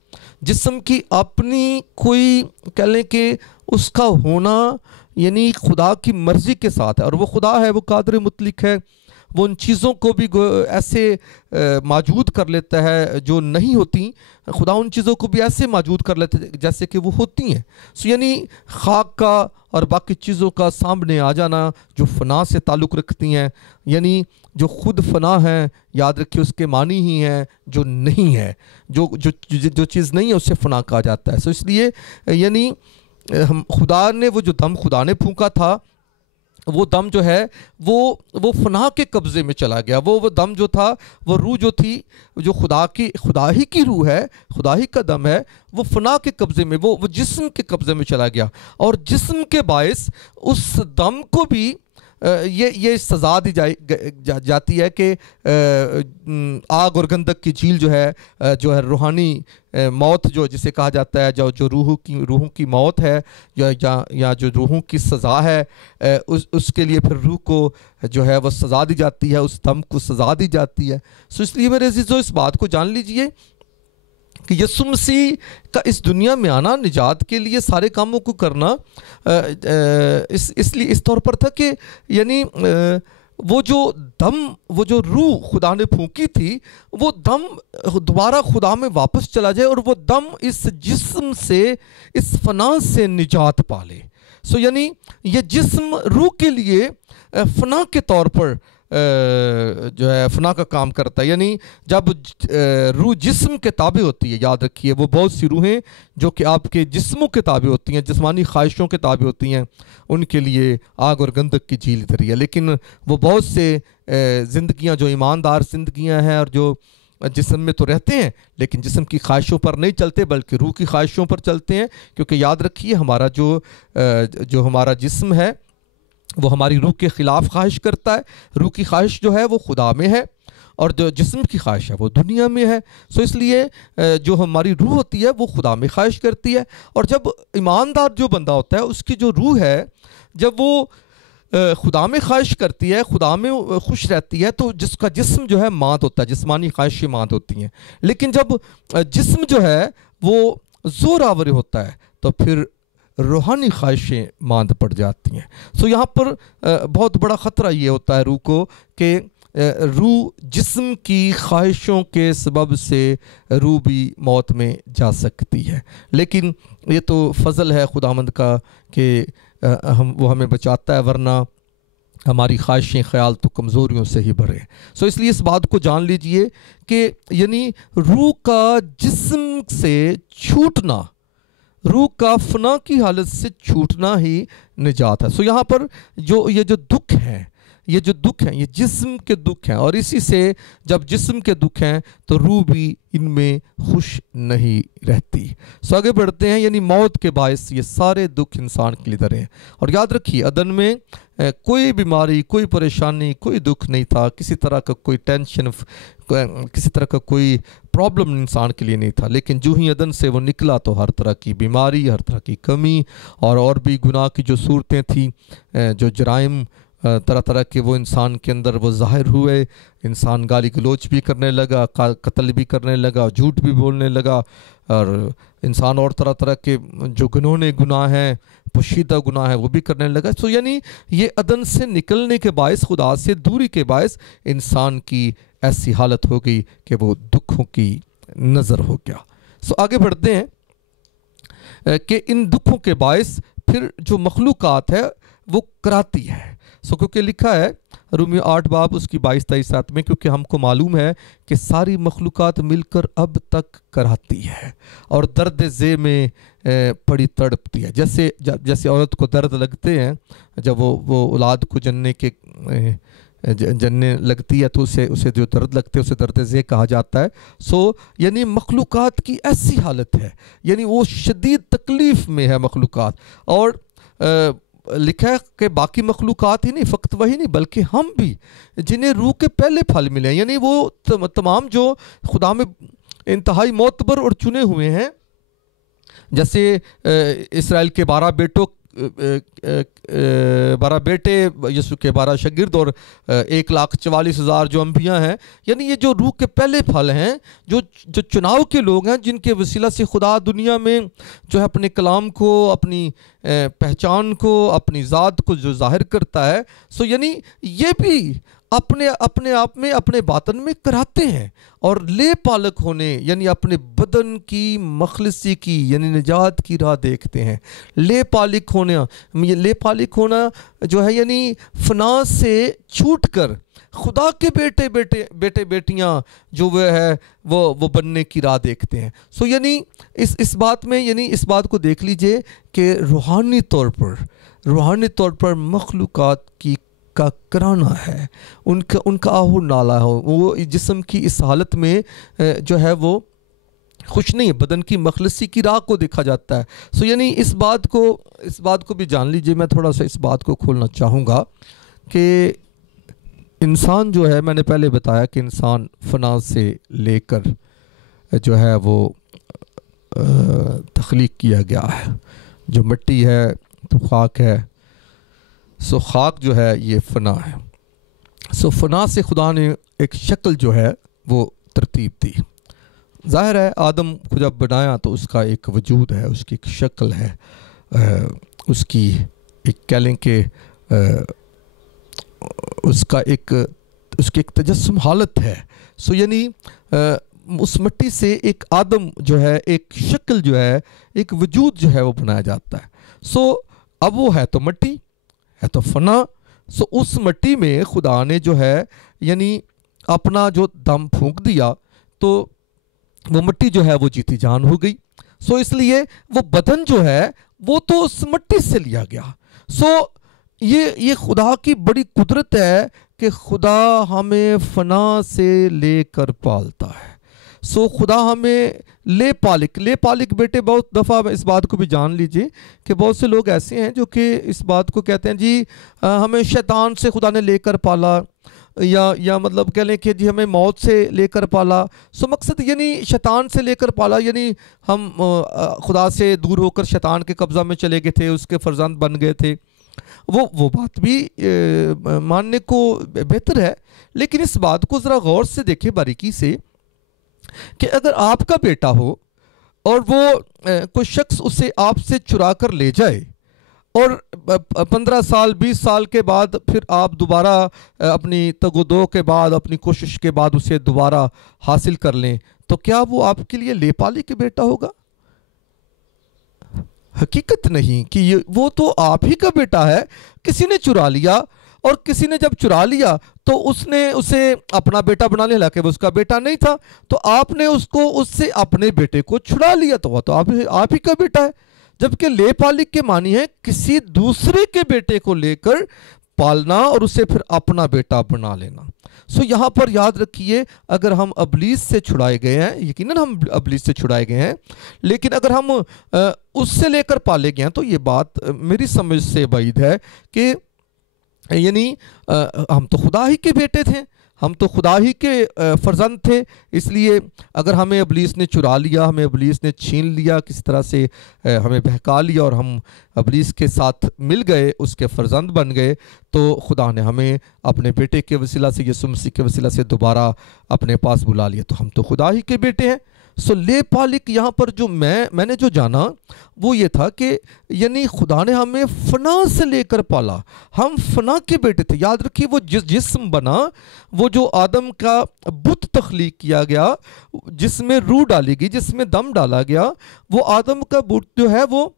جسم کی اپنی کوئی کہہ لیں کہ اس کا ہونا یعنی خدا کی مرضی کے ساتھ ہے، اور وہ خدا ہے، وہ قادر مطلق ہے. وہ ان چیزوں کو بھی ایسے موجود کر لیتا ہے جو نہیں ہوتی. خدا ان چیزوں کو بھی ایسے موجود کر لیتا ہے جیسے کہ وہ ہوتی ہیں. یعنی خاک کا اور باقی چیزوں کا سامنے آ جانا جو فنا سے تعلق رکھتی ہیں، یعنی جو خود فنا ہے، یاد رکھیے اس کے معنی ہی ہیں جو نہیں ہے. جو چیز نہیں ہے اسے فنا کہا جاتا ہے. اس لیے یعنی خدا نے وہ جو دم خدا نے پھونکا تھا، وہ دم جو ہے وہ فنا کے قبضے میں چلا گیا. وہ دم جو تھا، وہ روح جو تھی، جو خدا ہی کی روح ہے، خدا ہی کا دم ہے، وہ فنا کے قبضے میں، وہ جسم کے قبضے میں چلا گیا. اور جسم کے باعث اس دم کو بھی یہ سزا دی جاتی ہے کہ آگ اور گندک کی جھیل جو ہے روحانی موت جسے کہا جاتا ہے، جو روحوں کی موت ہے یا جو روحوں کی سزا ہے، اس کے لیے پھر روح کو جو ہے وہ سزا دی جاتی ہے، اس دم کو سزا دی جاتی ہے. اس لیے میرے عزیزو اس بات کو جان لیجئے کہ یسوع مسیح کا اس دنیا میں آنا نجات کے لیے سارے کاموں کو کرنا اس طور پر تھا کہ یعنی وہ جو روح خدا نے پھونکی تھی، وہ دم دوبارہ خدا میں واپس چلا جائے اور وہ دم اس جسم سے، اس فنا سے نجات پا لے. یعنی یہ جسم روح کے لیے فنا کے طور پر جو ہے فنا کا کام کرتا ہے. یعنی جب روح جسم کے تابع ہوتی ہے، یاد رکھیے وہ بہت سی روحیں جو کہ آپ کے جسموں کے تابع ہوتی ہیں، جسمانی خواہشوں کے تابع ہوتی ہیں، ان کے لیے آگ اور گندک کی جھیل اتری ہے. لیکن وہ بہت سے زندگیاں جو ایماندار زندگیاں ہیں اور جو جسم میں تو رہتے ہیں لیکن جسم کی خواہشوں پر نہیں چلتے بلکہ روح کی خواہشوں پر چلتے ہیں. کیونکہ یاد رکھیے ہمارا جو ہمارا جسم ہے وہ ہماری روح کے خلاف خواہش کرتا ہے. روح کی خواہش جو ہے وہ خدا میں ہے اور جو جسم کی خواہش ہے وہ دنیا میں ہے. اس لیے جو ہماری روح ہوتی ہے وہ خدا میں خواہش کرتی ہے. اور جب ایماندار جو بندہ ہوتا ہے اس کی جو روح ہے جب وہ خدا میں خواہش کرتی ہے، خدا میں خوش رہتی ہے، تو جس کا جسم جو ہے ماند ہوتا ہے، جسمانی خواہشیں ماند ہوتی ہیں. لیکن جب جسم جو ہے وہ زور آور ہوتا ہے تو پھر روحانی خواہشیں ماند پڑ جاتی ہیں. یہاں پر بہت بڑا خطرہ یہ ہوتا ہے روح کو کہ روح جسم کی خواہشوں کے سبب سے روح بھی موت میں جا سکتی ہے. لیکن یہ تو فضل ہے خداوند کا کہ وہ ہمیں بچاتا ہے، ورنہ ہماری خواہشیں خیال تو کمزوریوں سے ہی بھرے. اس لیے اس بات کو جان لیجئے کہ یعنی روح کا جسم سے چھوٹنا، روح کا فنا کی حالت سے چھوٹنا ہی نجات ہے. یہاں پر یہ جو دکھ ہیں یہ جسم کے دکھ ہیں، اور اسی سے جب جسم کے دکھ ہیں تو روح بھی ان میں خوش نہیں رہتی. آگے بڑھتے ہیں. یعنی موت کے باعث یہ سارے دکھ انسان کے لیے در ہیں. اور یاد رکھیے عدن میں کوئی بیماری، کوئی پریشانی، کوئی دکھ نہیں تھا، کسی طرح کا کوئی ٹینشن، کسی طرح کا کوئی پرابلم انسان کے لیے نہیں تھا. لیکن جو ہی عدن سے وہ نکلا تو ہر طرح کی بیماری، ہر طرح کی کمی اور بھی گناہ کی جو صورتیں تھیں، جو جرائم طرح طرح کے وہ انسان کے اندر وہ ظاہر ہوئے. انسان گالی گلوچ بھی کرنے لگا، قتل بھی کرنے لگا، جھوٹ بھی بولنے لگا، اور انسان اور طرح طرح کے جو گنونے گناہ ہیں، پوشیدہ گناہ ہیں، وہ بھی کرنے لگا. یعنی یہ عدن سے نکلنے کے باعث، خدا سے دوری کے باعث انسان کی ایسی حالت ہو گئی کہ وہ دکھوں کی نظر ہو گیا. آگے بڑھتے ہیں کہ ان دکھوں کے باعث پھر جو مخلوقات ہے وہ کراتی ہے. کیونکہ لکھا ہے رومیو 8 باب اس کی 22-23 میں، کیونکہ ہم کو معلوم ہے کہ ساری مخلوقات مل کر اب تک کراتی ہے اور درد ذہ میں پڑی تڑپتی ہے. جیسے عورت کو درد لگتے ہیں جب وہ اولاد کو جننے لگتی ہے تو اسے جو درد لگتے ہے اسے درد ذہ کہا جاتا ہے. یعنی مخلوقات کی ایسی حالت ہے، یعنی وہ شدید تکلیف میں ہے مخلوقات. اور لکھا ہے کہ باقی مخلوقات ہی نہیں، فقط وہی نہیں بلکہ ہم بھی جنہیں روح کے پہلے پھل ملے ہیں، یعنی وہ تمام جو خدا میں انتہائی معتبر اور چنے ہوئے ہیں، جیسے اسرائیل کے 12 بیٹوں 12 بیٹے یسوع کے 12 شاگرد اور 1,44,000 جو انبیاء ہیں، یعنی یہ جو روح کے پہلے پھل ہیں، جو چناؤ کے لوگ ہیں، جن کے وسیلہ سے خدا دنیا میں جو ہے اپنے کلام کو، اپنی پہچان کو، اپنی ذات کو جو ظاہر کرتا ہے، سو یعنی یہ بھی اپنے آپ میں اپنے باطن میں کراتے ہیں اور لے پالک ہونے یعنی اپنے بدن کی مخلصی کی یعنی نجات کی راہ دیکھتے ہیں۔ لے پالک ہونا جو ہے یعنی فنا سے چھوٹ کر خدا کے بیٹے بیٹیاں جو وہ ہے وہ بننے کی راہ دیکھتے ہیں۔ سو یعنی اس بات میں یعنی اس بات کو دیکھ لیجئے کہ روحانی طور پر مخلوقات کا کرانا ہے، ان کا آہو نالا ہو، وہ جسم کی اس حالت میں جو ہے وہ خوش نہیں، بدن کی مخلصی کی راہ کو دیکھا جاتا ہے۔ سو یعنی اس بات کو بھی جان لیجئے۔ میں تھوڑا سا اس بات کو کھولنا چاہوں گا کہ انسان جو ہے، میں نے پہلے بتایا کہ انسان فنا سے لے کر جو ہے وہ تخلیق کیا گیا ہے۔ جو مٹی ہے تو خاک ہے، سو خاک جو ہے یہ فنا ہے۔ سو فنا سے خدا نے ایک شکل جو ہے وہ ترتیب دی۔ ظاہر ہے آدم کو جب بنایا تو اس کا ایک وجود ہے، اس کی ایک شکل ہے، اس کی ایک کہہ لیں کہ اس کی ایک تجسم حالت ہے۔ سو یعنی اس مٹی سے ایک آدم جو ہے، ایک شکل جو ہے، ایک وجود جو ہے وہ بنایا جاتا ہے۔ سو اب وہ ہے تو مٹی ہے تو فنا۔ سو اس مٹی میں خدا نے جو ہے یعنی اپنا جو دم پھونک دیا تو وہ مٹی جو ہے وہ جیتی جان ہو گئی۔ سو اس لیے وہ بدن جو ہے وہ تو اس مٹی سے لیا گیا۔ سو یہ خدا کی بڑی قدرت ہے کہ خدا ہمیں فنا سے لے کر پالتا ہے۔ سو خدا ہمیں لے پالک بیٹے، بہت دفعہ اس بات کو بھی جان لیجئے کہ بہت سے لوگ ایسے ہیں جو کہ اس بات کو کہتے ہیں جی ہمیں شیطان سے خدا نے لے کر پالا، یا مطلب کہہ لیں کہ جی ہمیں موت سے لے کر پالا۔ سو مقصد یعنی شیطان سے لے کر پالا یعنی ہم خدا سے دور ہو کر شیطان کے قبضہ میں چلے گئے تھے، اس کے فرزند بن گئے تھے۔ وہ بات بھی ماننے کو بہتر ہے، لیکن اس بات کو ذرا غور سے دیکھیں باریکی سے کہ اگر آپ کا بیٹا ہو اور وہ کوئی شخص اسے آپ سے چرا کر لے جائے اور 15 سال 20 سال کے بعد پھر آپ دوبارہ اپنی تگ و دو کے بعد، اپنی کوشش کے بعد اسے دوبارہ حاصل کر لیں، تو کیا وہ آپ کے لیے لے پالے کے بیٹا ہوگا؟ حقیقت نہیں کہ وہ تو آپ ہی کا بیٹا ہے۔ کسی نے چرا لیا، اور کسی نے جب چرا لیا تو اس نے اسے اپنا بیٹا بنا لیا، حالانکہ وہ اس کا بیٹا نہیں تھا، تو آپ نے اس سے اپنے بیٹے کو چھڑا لیا، تو وہ تو آپ ہی کا بیٹا ہے۔ جبکہ لے پالک کے معنی ہے کسی دوسرے کے بیٹے کو لے کر پالنا اور اسے پھر اپنا بیٹا بنا لینا۔ سو یہاں پر یاد رکھیے، اگر ہم ابلیس سے چھڑائے گئے ہیں، یقیناً ہم ابلیس سے چھڑائے گئے ہیں، لیکن اگر ہم اس سے لے کر پالے گئے ہیں تو یہ بات میری سمجھ سے بعید ہے کہ یعنی ہم تو خدا ہی کے بیٹے تھے، ہم تو خدا ہی کے فرزند تھے۔ اس لیے اگر ہمیں ابلیس نے چرا لیا، ہمیں ابلیس نے چھین لیا، کسی طرح سے ہمیں بہکا لیا اور ہم ابلیس کے ساتھ مل گئے، اس کے فرزند بن گئے، تو خدا نے ہمیں اپنے بیٹے کے وسیلہ سے، یسوع مسیح کے وسیلہ سے دوبارہ اپنے پاس بلا لیا، تو ہم تو خدا ہی کے بیٹے ہیں۔ سو لے پالک یہاں پر جو میں نے جو جانا وہ یہ تھا کہ یعنی خدا نے ہمیں فنا سے لے کر پالا، ہم فنا کے بیٹے تھے۔ یاد رکھیے وہ جسم بنا، وہ جو آدم کا بت تخلیق کیا گیا، جس میں روح ڈالی گئی، جس میں دم ڈالا گیا، وہ آدم کا بت جو ہے وہ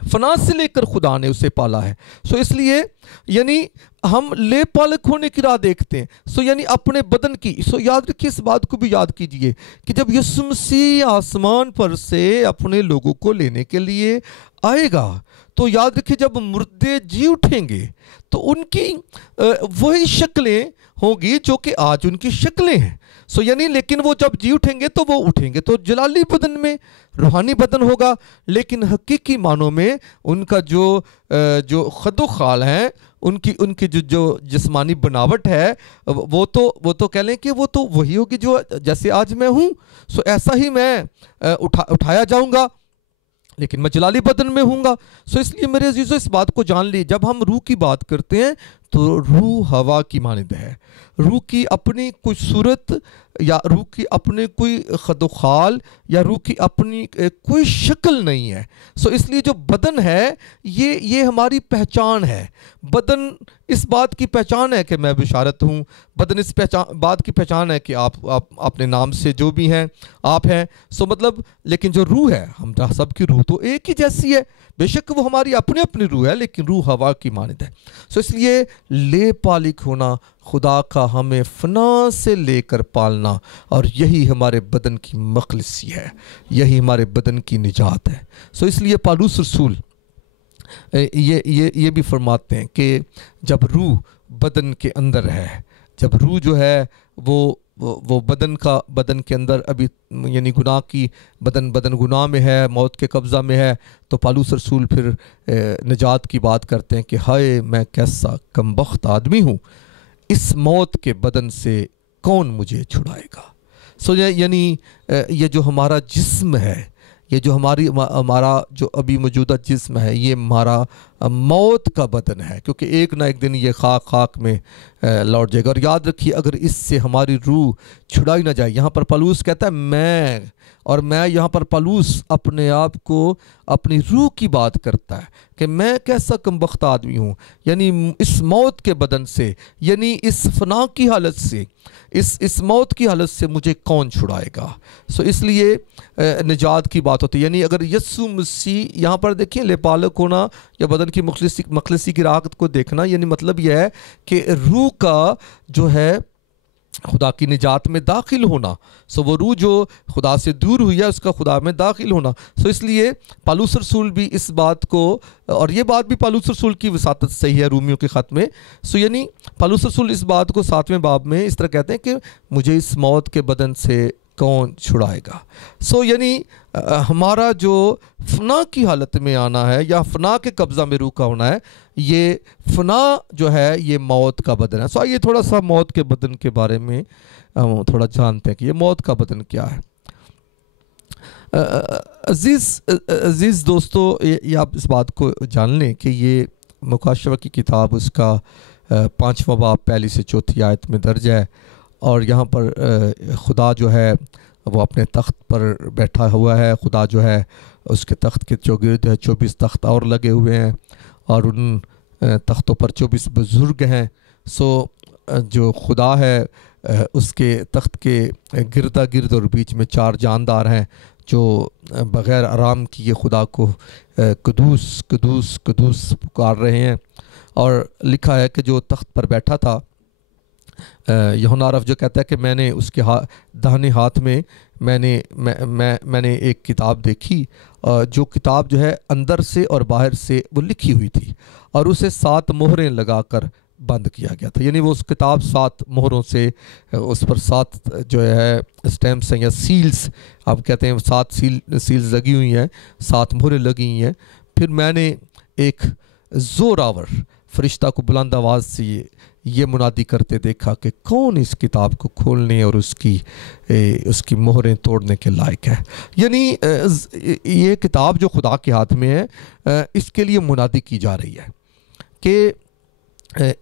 فنا سے لے کر خدا نے اسے پالا ہے۔ سو اس لیے یعنی ہم لے پالک ہونے کی راہ دیکھتے ہیں، سو یعنی اپنے بدن کی۔ سو یاد رکھیے، اس بات کو بھی یاد کیجئے کہ جب یسوع مسیح آسمان پر سے اپنے لوگوں کو لینے کے لیے آئے گا تو یاد رکھیے جب مردے جی اٹھیں گے تو ان کی وہی شکلیں ہوں گی جو کہ آج ان کی شکلیں ہیں۔ سو یعنی لیکن وہ جب جی اٹھیں گے تو وہ اٹھیں گے تو جلالی بدن میں، روحانی بدن ہوگا، لیکن حقیقی معنوں میں ان کا جو خد و خال ہیں، ان کی جو جسمانی بناوٹ ہے، وہ تو کہہ لیں کہ وہ تو وہی ہوگی جو جیسے آج میں ہوں۔ سو ایسا ہی میں اٹھایا جاؤں گا لیکن میں جلالی بدن میں ہوں گا. سو اس لیے میرے عزیزو اس بات کو جان لی، جب ہم روح کی بات کرتے ہیں تو روح ہوا کی مانند ہے. روح کی اپنی کوئی صورت یا روح کی اپنی کوئی خد و خال یا روح کی اپنی کوئی شکل نہیں ہے. سو اس لیے جو بدن ہے یہ ہماری پہچان ہے. بدن اس بات کی پہچان ہے کہ میں بشارت ہوں. بدن اس بات کی پہچان ہے کہ آپ اپنے نام سے جو بھی ہیں آپ ہیں. سو مطلب لیکن جو روح ہے، ہم سب کی روح تو ایک ہی جیسی ہے. بے شک وہ ہماری اپنی روح ہے، لیکن روح ہوا کی مانند ہے. سو اس لیے لے پالک ہونا، خدا کا ہمیں فنا سے لے کر پالنا، اور یہی ہمارے بدن کی مخلصی ہے، یہی ہمارے بدن کی نجات ہے. سو اس لیے پالوس رسول یہ بھی فرماتے ہیں کہ جب روح بدن کے اندر ہے، جب روح جو ہے وہ بدن کے اندر ابھی یعنی گناہ کی بدن گناہ میں ہے، موت کے قبضہ میں ہے، تو پالوس رسول پھر نجات کی بات کرتے ہیں کہ ہائے میں کیسا کمبخت آدمی ہوں، اس موت کے بدن سے کون مجھے چھڑائے گا. سو یعنی یہ جو ہمارا جسم ہے، یہ جو ہمارا جو ابھی موجودہ جسم ہے، یہ ہمارا موت کا بدن ہے، کیونکہ ایک نہ ایک دن یہ خاک میں لوٹ جائے گا. اور یاد رکھیے اگر اس سے ہماری روح چھڑائی نہ جائے، یہاں پر پالوس کہتا ہے میں یہاں پر پالوس اپنے آپ کو اپنی روح کی بات کرتا ہے کہ میں کیسا کمبخت آدمی ہوں، یعنی اس موت کے بدن سے، یعنی اس فنا کی حالت سے، اس موت کی حالت سے مجھے کون چھڑائے گا. سو اس لیے نجات کی بات ہوتی ہے. یعنی اگر یسوع مسیح یہاں پر دیکھیں لے پالک ہونا یا بدن کی مخلصی کی راحت کو دیکھنا، یعنی مطلب یہ ہے کہ روح کا جو ہے خدا کی نجات میں داخل ہونا. سو وہ روح جو خدا سے دور ہوئی ہے اس کا خدا میں داخل ہونا. سو اس لیے پالوس رسول بھی اس بات کو، اور یہ بات بھی پالوس رسول کی وساطت صحیح ہے رومیوں کے خط میں. سو یعنی پالوس رسول اس بات کو 7ویں باب میں اس طرح کہتے ہیں کہ مجھے اس موت کے بدن سے کون چھڑائے گا. سو یعنی ہمارا جو فنا کی حالت میں آنا ہے یا فنا کے قبضہ میں روح کا ہونا ہے، یہ فنا جو ہے یہ موت کا بدن ہے. سو آئیے تھوڑا سا موت کے بدن کے بارے میں تھوڑا جانتے ہیں کہ یہ موت کا بدن کیا ہے. عزیز دوستو، یہ آپ اس بات کو جان لیں کہ یہ مکاشفہ کی کتاب اس کا 5واں باب 1 سے 4 آیت میں درج ہے، اور یہاں پر خدا جو ہے وہ اپنے تخت پر بیٹھا ہوا ہے. خدا جو ہے اس کے تخت کے چوگرد 24 تخت اور لگے ہوئے ہیں، اور ان تختوں پر 24 بزرگ ہیں. سو جو خدا ہے اس کے تخت کے گردا گرد اور بیچ میں 4 جاندار ہیں جو بغیر آرام کیے خدا کو قدوس قدوس قدوس پکار رہے ہیں. اور لکھا ہے کہ جو تخت پر بیٹھا تھا، یوحنا عرف جو کہتا ہے کہ میں نے اس کے داہنے ہاتھ میں میں نے ایک کتاب دیکھی، جو کتاب جو ہے اندر سے اور باہر سے وہ لکھی ہوئی تھی، اور اسے 7 مہریں لگا کر بند کیا گیا تھا. یعنی وہ اس کتاب 7 مہروں سے، اس پر 7 جو ہے اسٹیمپس ہیں یا سیلز آپ کہتے ہیں، 7 سیلز لگی ہوئی ہیں، 7 مہریں لگی ہوئی ہیں. پھر میں نے ایک زور آور فرشتہ کو بلند آواز سے یہ منادی کرتے دیکھا کہ کون اس کتاب کو کھولنے اور اس کی مہریں توڑنے کے لائق ہے. یعنی یہ کتاب جو خدا کے ہاتھ میں ہے، اس کے لیے منادی کی جا رہی ہے کہ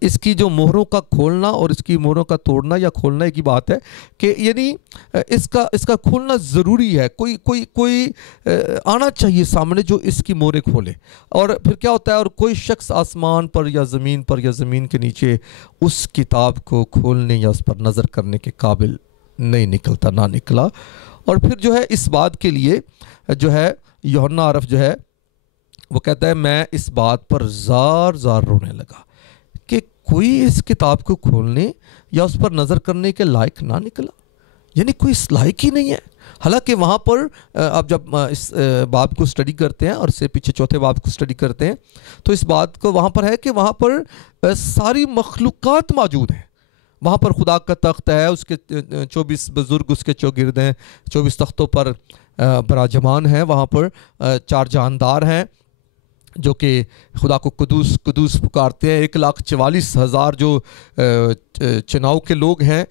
اس کی جو مہروں کا کھولنا اور اس کی مہروں کا توڑنا یا کھولنا ایک ہی بات ہے، کہ یعنی اس کا کھولنا ضروری ہے. کوئی آنا چاہیے سامنے جو اس کی مہریں کھولے. اور پھر کیا ہوتا ہے، اور کوئی شخص آسمان پر یا زمین کے نیچے اس کتاب کو کھولنے یا اس پر نظر کرنے کے قابل نہیں نکلا. اور پھر جو ہے اس بات کے لیے جو ہے یوحنا عرف جو ہے وہ کہتا ہے میں اس بات پر زار رونے لگا کہ کوئی اس کتاب کو کھولنے یا اس پر نظر کرنے کے لائق نہ نکلا. یعنی کوئی اس لائق ہی نہیں ہے. حالانکہ وہاں پر آپ جب اس باب کو سٹڈی کرتے ہیں اور اس سے پیچھے 4تھے باب کو سٹڈی کرتے ہیں تو اس بات کو وہاں پر ہے کہ وہاں پر ساری مخلوقات موجود ہیں. وہاں پر خدا کا تخت ہے، اس کے 24 بزرگ اس کے چوگرد ہیں، 24 تختوں پر براجمان ہیں. وہاں پر 4 جاندار ہیں جو کہ خدا کو قدوس قدوس پکارتے ہیں. 1,44,000 جو چناؤ کے لوگ ہیں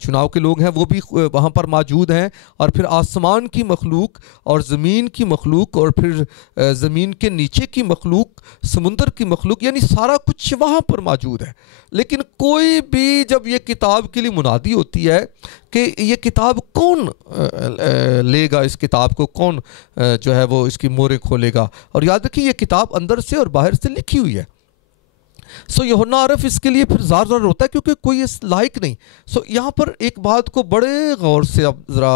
چناؤ کے لوگ ہیں وہ بھی وہاں پر موجود ہیں، اور پھر آسمان کی مخلوق اور زمین کی مخلوق اور پھر زمین کے نیچے کی مخلوق، سمندر کی مخلوق، یعنی سارا کچھ وہاں پر موجود ہے۔ لیکن کوئی بھی جب یہ کتاب کے لیے منادی ہوتی ہے کہ یہ کتاب کون لے گا، اس کتاب کو کون جو ہے وہ اس کی موریں کھولے گا، اور یاد رکھیے یہ کتاب اندر سے اور باہر سے لکھی ہوئی ہے۔ یوحنا عارف اس کے لیے پھر زار زار روتا ہے کیونکہ کوئی اس لائق نہیں۔ یہاں پر ایک بات کو بڑے غور سے اب ذرا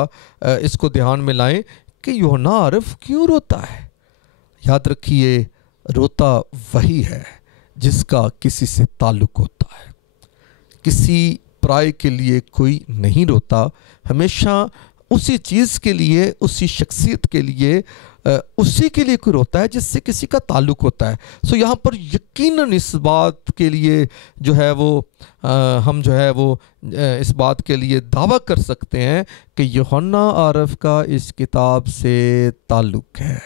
اس کو دھیان میں لائیں کہ یوحنا عارف کیوں روتا ہے۔ یاد رکھیے روتا وہی ہے جس کا کسی سے تعلق ہوتا ہے، کسی پرائے کے لیے کوئی نہیں روتا، ہمیشہ اسی چیز کے لیے، اسی شخصیت کے لیے، اسی کے لیے کوئی روتا ہے جس سے کسی کا تعلق ہوتا ہے۔ یہاں پر یقیناً اس بات کے لیے جو ہے وہ ہم جو ہے وہ اس بات کے لیے دعویٰ کر سکتے ہیں کہ یوحنا عارف کا اس کتاب سے تعلق ہے۔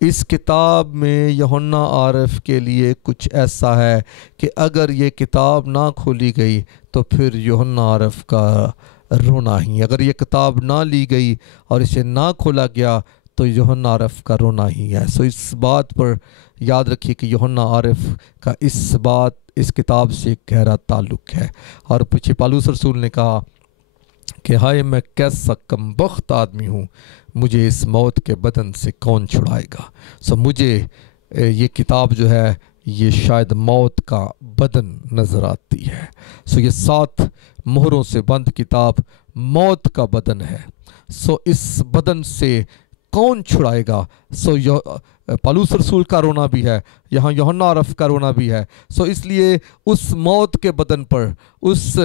اس کتاب میں یوحنا عارف کے لیے کچھ ایسا ہے کہ اگر یہ کتاب نہ کھولی گئی تو پھر یوحنا عارف کا رونا ہی، اگر یہ کتاب نہ لی گئی اور اسے نہ کھولا گیا تو یوحنا عارف کا رونا ہی ہے۔ اس بات پر یاد رکھیے کہ یوحنا عارف کا اس کتاب سے ایک گہرا تعلق ہے۔ اور پیچھے پالوس رسول نے کہا کہ ہائے میں کیسا کم بخت آدمی ہوں، مجھے اس موت کے بدن سے کون چھڑائے گا۔ مجھے یہ کتاب جو ہے یہ شاید موت کا بدن نظر آتی ہے۔ یہ 7 مہروں سے بند کتاب موت کا بدن ہے۔ اس بدن سے کون چھڑائے گا؟ پالوس رسول کا رونا بھی ہے، یہاں یوحنا عارف کا رونا بھی ہے۔ اس لیے اس موت کے بدن پر، اس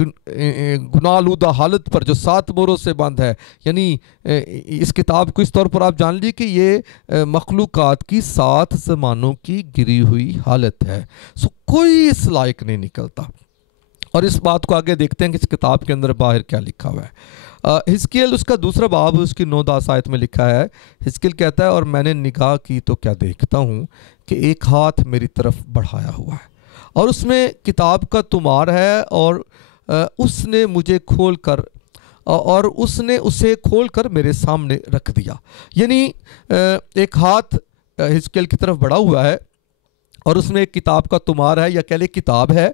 گناہ آلودہ حالت پر جو 7 مہروں سے بند ہے، یعنی اس کتاب کو اس طور پر آپ جان لیجیے کہ یہ مخلوقات کی 7 زمانوں کی گری ہوئی حالت ہے۔ کوئی اس لائق نہیں نکلتا۔ اور اس بات کو آگے دیکھتے ہیں کہ اس کتاب کے اندر باہر کیا لکھا ہوا ہے۔ حزقیل اس کا دوسرا باب اس کی 9-10 آیت میں لکھا ہے۔ حزقیل کہتا ہے اور میں نے نگاہ کی تو کیا دیکھتا ہوں کہ ایک ہاتھ میری طرف بڑھایا ہوا ہے اور اس میں کتاب کا تمار ہے، اور اس نے مجھے کھول کر اور اس نے اسے کھول کر میرے سامنے رکھ دیا۔ یعنی ایک ہاتھ حزقیل کی طرف بڑھا ہوا ہے اور اس میں ایک کتاب کا تمار ہے، یا کہہ لے کتاب ہے،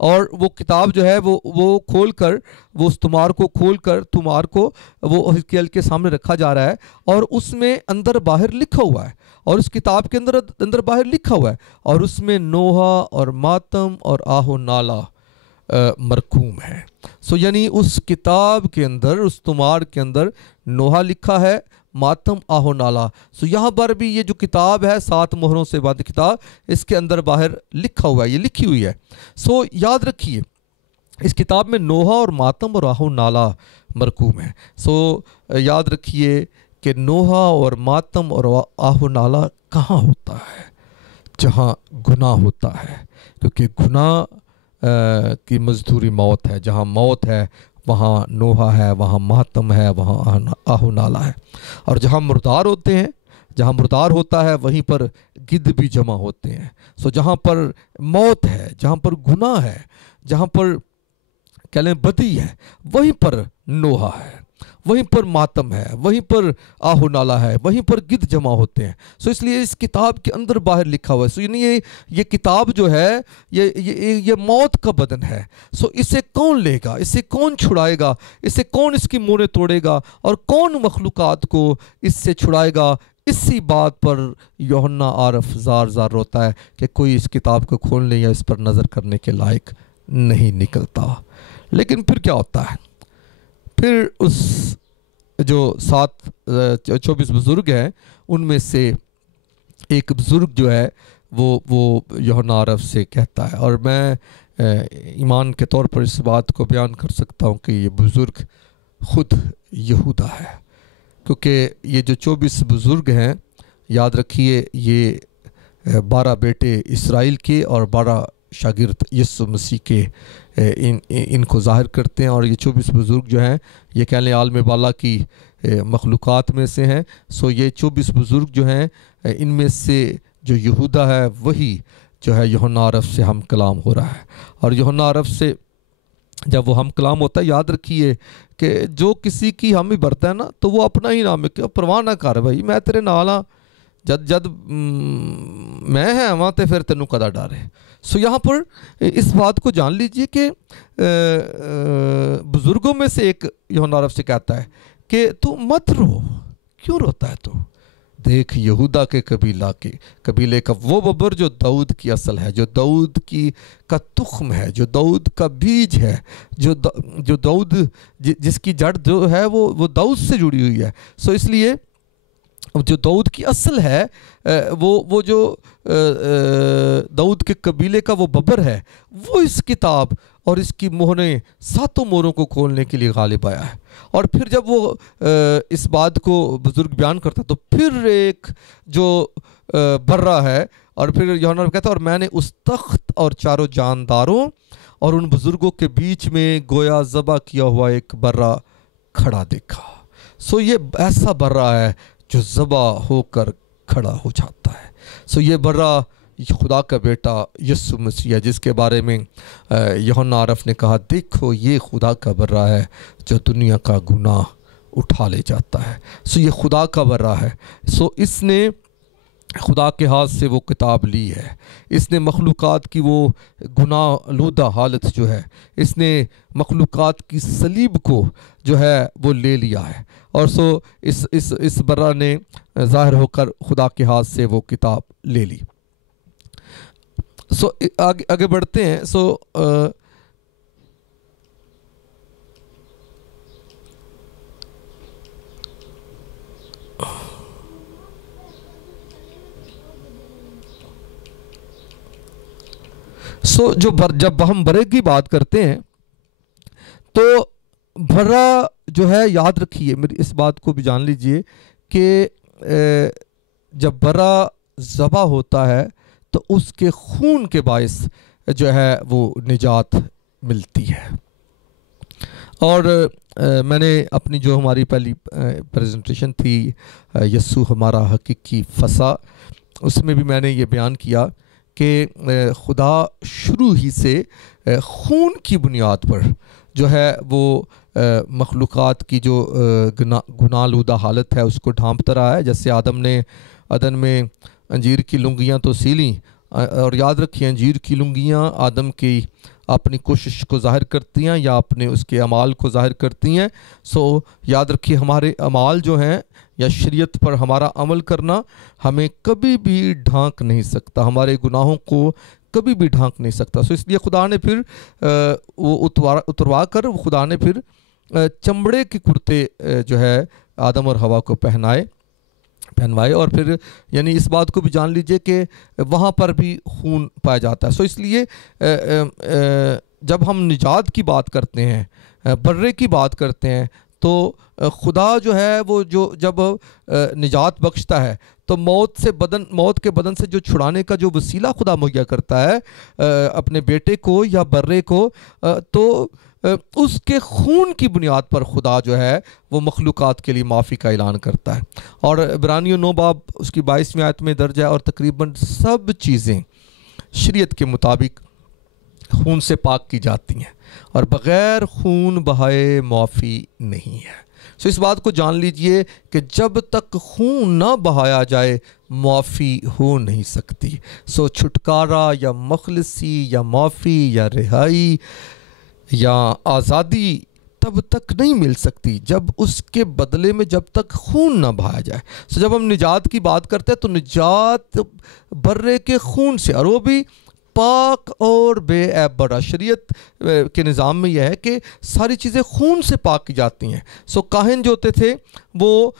اور وہ کتاب جو ہے وہ کھول کر، وہ اس تمار کو کھول کر، تمار کو وہ حزقیل کے سامنے رکھا جا رہا ہے، اور اس میں اندر باہر لکھا ہوا ہے، اور اس کتاب کے اندر باہر لکھا ہوا ہے، اور اس میں نوحہ اور ماتم اور آہ و نالہ مرقوم ہے۔ یعنی اس کتاب کے اندر، اس تمار کے اندر نوحہ لکھا ہے، ماتم، آہ و نالہ۔ یہاں پر بھی یہ جو کتاب ہے 7 مہروں سے بند کتاب، اس کے اندر باہر لکھا ہوا ہے، یہ لکھی ہوئی ہے۔ یاد رکھیے اس کتاب میں نوحہ اور ماتم اور آہ و نالہ مرقوم ہے۔ یاد رکھیے کہ نوحہ اور ماتم اور آہ و نالہ کہاں ہوتا ہے؟ جہاں گناہ ہوتا ہے، کیونکہ گناہ کی مزدوری موت ہے۔ جہاں موت ہے وہاں نوحہ ہے، وہاں ماتم ہے، وہاں آہ و نالہ ہے۔ اور جہاں مردار ہوتے ہیں، جہاں مردار ہوتا ہے وہیں پر گدھ بھی جمع ہوتے ہیں۔ جہاں پر موت ہے، جہاں پر گناہ ہے، جہاں پر کہہ لیں بدی ہے، وہیں پر نوحہ ہے، وہیں پر ماتم ہے، وہیں پر آہ و نالہ ہے، وہیں پر گدھ جمع ہوتے ہیں۔ اس لیے اس کتاب کے اندر باہر لکھا ہوا ہے۔ یعنی یہ کتاب جو ہے یہ موت کا بدن ہے۔ اسے کون لے گا؟ اسے کون چھڑائے گا؟ اسے کون اس کی موریں توڑے گا؟ اور کون مخلوقات کو اس سے چھڑائے گا؟ اسی بات پر یوحنا عارف زار زار روتا ہے کہ کوئی اس کتاب کو کھولنے یا اس پر نظر کرنے کے لائق نہیں نکلتا۔ لیکن پھر کیا ہوتا ہے؟ پھر اس جو 24 بزرگ ہیں ان میں سے ایک بزرگ جو ہے وہ یوحنا عارف سے کہتا ہے، اور میں ایمان کے طور پر اس بات کو بیان کر سکتا ہوں کہ یہ بزرگ خود یہودا ہے، کیونکہ یہ جو 24 بزرگ ہیں، یاد رکھیے یہ 12 بیٹے اسرائیل کے اور 12 شاگرد یسوع مسیح کے ان کو ظاہر کرتے ہیں، اور یہ 24 بزرگ جو ہیں یہ کہہ لیں عالم بالا کی مخلوقات میں سے ہیں۔ یہ 24 بزرگ جو ہیں ان میں سے جو یہودا ہے وہی جو ہے یوحنا عارف سے ہم کلام ہو رہا ہے، اور یوحنا عارف سے جب وہ ہم کلام ہوتا ہے یاد رکھیے کہ جو کسی کی ہم ہی برتا ہے نا تو وہ اپنا ہی نام ہے کہ پرواہ نہ کر بھائی میں تیرے نال ہاں جد جد میں ہے وہاں تے پھر تینوں کدا ڈر ہے. سو یہاں پر اس بات کو جان لیجئے کہ بزرگوں میں سے ایک یوحنا عرف سے کہتا ہے کہ تو مت رو. کیوں روتا ہے تو؟ دیکھ یہودا کے قبیلے کا وہ ببر جو داؤد کی اصل ہے, جو داؤد کا تخم ہے, جو داؤد کا بیج ہے, جو داؤد جس کی جڑ جو ہے وہ داؤد سے جڑی ہوئی ہے. سو اس لیے جو داؤد کی اصل ہے وہ جو داؤد کے قبیلے کا وہ ببر ہے, وہ اس کتاب اور اس کی مہریں 7 مہروں کو کھولنے کے لیے غالب آیا ہے. اور پھر جب وہ اس بات کو بزرگ بیان کرتا تو پھر ایک جو برہ ہے, اور پھر یوحنا کہتا ہے اور میں نے اس تخت اور چاروں جانداروں اور ان بزرگوں کے بیچ میں گویا ذبح کیا ہوا ایک برہ کھڑا دیکھا. سو یہ ایسا برہ ہے جو ذبح ہو کر کھڑا ہو جاتا ہے. سو یہ برہ خدا کا بیٹا یسوع مسیح ہے, جس کے بارے میں یوحنا عارف نے کہا دیکھو یہ خدا کا برہ ہے جو دنیا کا گناہ اٹھا لے جاتا ہے. سو یہ خدا کا برہ ہے. سو اس نے خدا کے ہاتھ سے وہ کتاب لی ہے, اس نے مخلوقات کی وہ گناہ آلودہ حالت جو ہے, اس نے مخلوقات کی صلیب کو جو ہے وہ لے لیا ہے. اور سو اس برہ نے ظاہر ہو کر خدا کے ہاتھ سے وہ کتاب لے لی. سو آگے بڑھتے ہیں. سو جب ہم برے کی بات کرتے ہیں تو برہ جو ہے یاد رکھیے, میری اس بات کو بھی جان لیجئے کہ جب برہ ذبح ہوتا ہے تو اس کے خون کے باعث جو ہے وہ نجات ملتی ہے. اور میں نے اپنی جو ہماری پہلی پریزنٹیشن تھی یسوع ہمارا حقیقی فصح, اس میں بھی میں نے یہ بیان کیا کہ خدا شروع ہی سے خون کی بنیاد پر جو ہے وہ مخلوقات کی جو گناہ آلودہ حالت ہے اس کو ڈھانپتا رہا ہے. جیسے آدم نے عدن میں انجیر کی لنگیاں تو سی لیں, اور یاد رکھیے انجیر کی لنگیاں آدم کی اپنی کوشش کو ظاہر کرتی ہیں یا اپنے اس کے اعمال کو ظاہر کرتی ہیں. سو یاد رکھیے ہمارے اعمال جو ہیں یا شریعت پر ہمارا عمل کرنا ہمیں کبھی بھی ڈھانک نہیں سکتا, ہمارے گناہوں کو کبھی بھی ڈھانک نہیں سکتا. سو اس لیے خدا نے پھر وہ اتروا کر خدا نے پھر چمڑے کے کرتے جو ہے آدم اور حوا کو پہنوائے, اور پھر یعنی اس بات کو بھی جان لیجئے کہ وہاں پر بھی خون پایا جاتا ہے. سو اس لیے جب ہم نجات کی بات کرتے ہیں, برے کی بات کرتے ہیں, تو خدا جو ہے وہ جب نجات بخشتا ہے تو موت کے بدن سے جو چھڑانے کا جو وسیلہ خدا مہیا کرتا ہے اپنے بیٹے کو یا برے کو, تو اس کے خون کی بنیاد پر خدا جو ہے وہ مخلوقات کے لیے معافی کا اعلان کرتا ہے. اور عبرانیوں 9 باب اس کی 22ویں آیت میں درج ہے, اور تقریباً سب چیزیں شریعت کے مطابق خون سے پاک کی جاتی ہیں, اور بغیر خون بہائے معافی نہیں ہے. سو اس بات کو جان لیجئے کہ جب تک خون نہ بہایا جائے معافی ہو نہیں سکتی. سو چھٹکارا یا مخلصی یا معافی یا رہائی یا آزادی تب تک نہیں مل سکتی جب اس کے بدلے میں جب تک خون نہ بہایا جائے. سو جب ہم نجات کی بات کرتے ہیں تو نجات برے کے خون سے, اور وہ بھی پاک اور بے عیب برا. شریعت کے نظام میں یہ ہے کہ ساری چیزیں خون سے پاک کی جاتی ہیں. سو کاہن جو ہوتے تھے وہ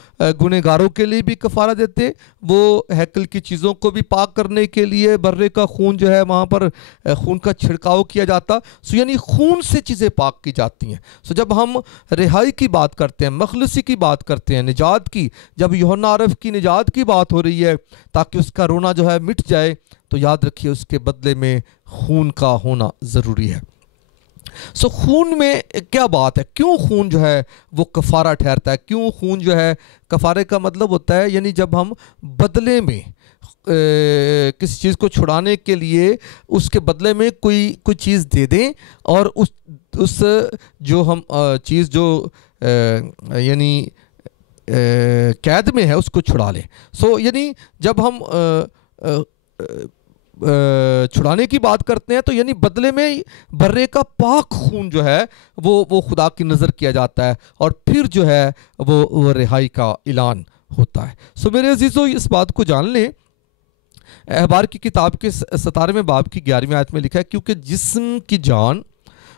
گنہگاروں کے لیے بھی کفارہ دیتے, وہ ہیکل کی چیزوں کو بھی پاک کرنے کے لیے برے کا خون جو ہے وہاں پر خون کا چھڑکاؤ کیا جاتا. سو یعنی خون سے چیزیں پاک کی جاتی ہیں. سو جب ہم رہائی کی بات کرتے ہیں, مخلصی کی بات کرتے ہیں, نجات کی, جب یوحنا عارف کی نجات کی بات ہو رہی ہے تاکہ اس کا رونا جو ہے مٹ جائے, تو یاد رکھیے اس کے بدلے میں خون کا ہونا ضروری ہے. سو خون میں کیا بات ہے, کیوں خون جو ہے وہ کفارہ ٹھہرتا ہے, کیوں خون جو ہے کفارے کا مطلب ہوتا ہے یعنی جب ہم بدلے میں کسی چیز کو چھڑانے کے لیے اس کے بدلے میں کوئی چیز دے دیں اور اس جو ہم چیز جو یعنی قید میں ہے اس کو چھڑا لیں. یعنی جب ہم چھڑانے کی بات کرتے ہیں تو یعنی بدلے میں برے کا پاک خون جو ہے وہ خدا کی نظر کیا جاتا ہے اور پھر جو ہے وہ رہائی کا اعلان ہوتا ہے. میرے عزیزو اس بات کو جان لیں. احبار کی کتاب کے 17ویں باب کی 11ویں آیت میں لکھا ہے کیونکہ جسم کی جان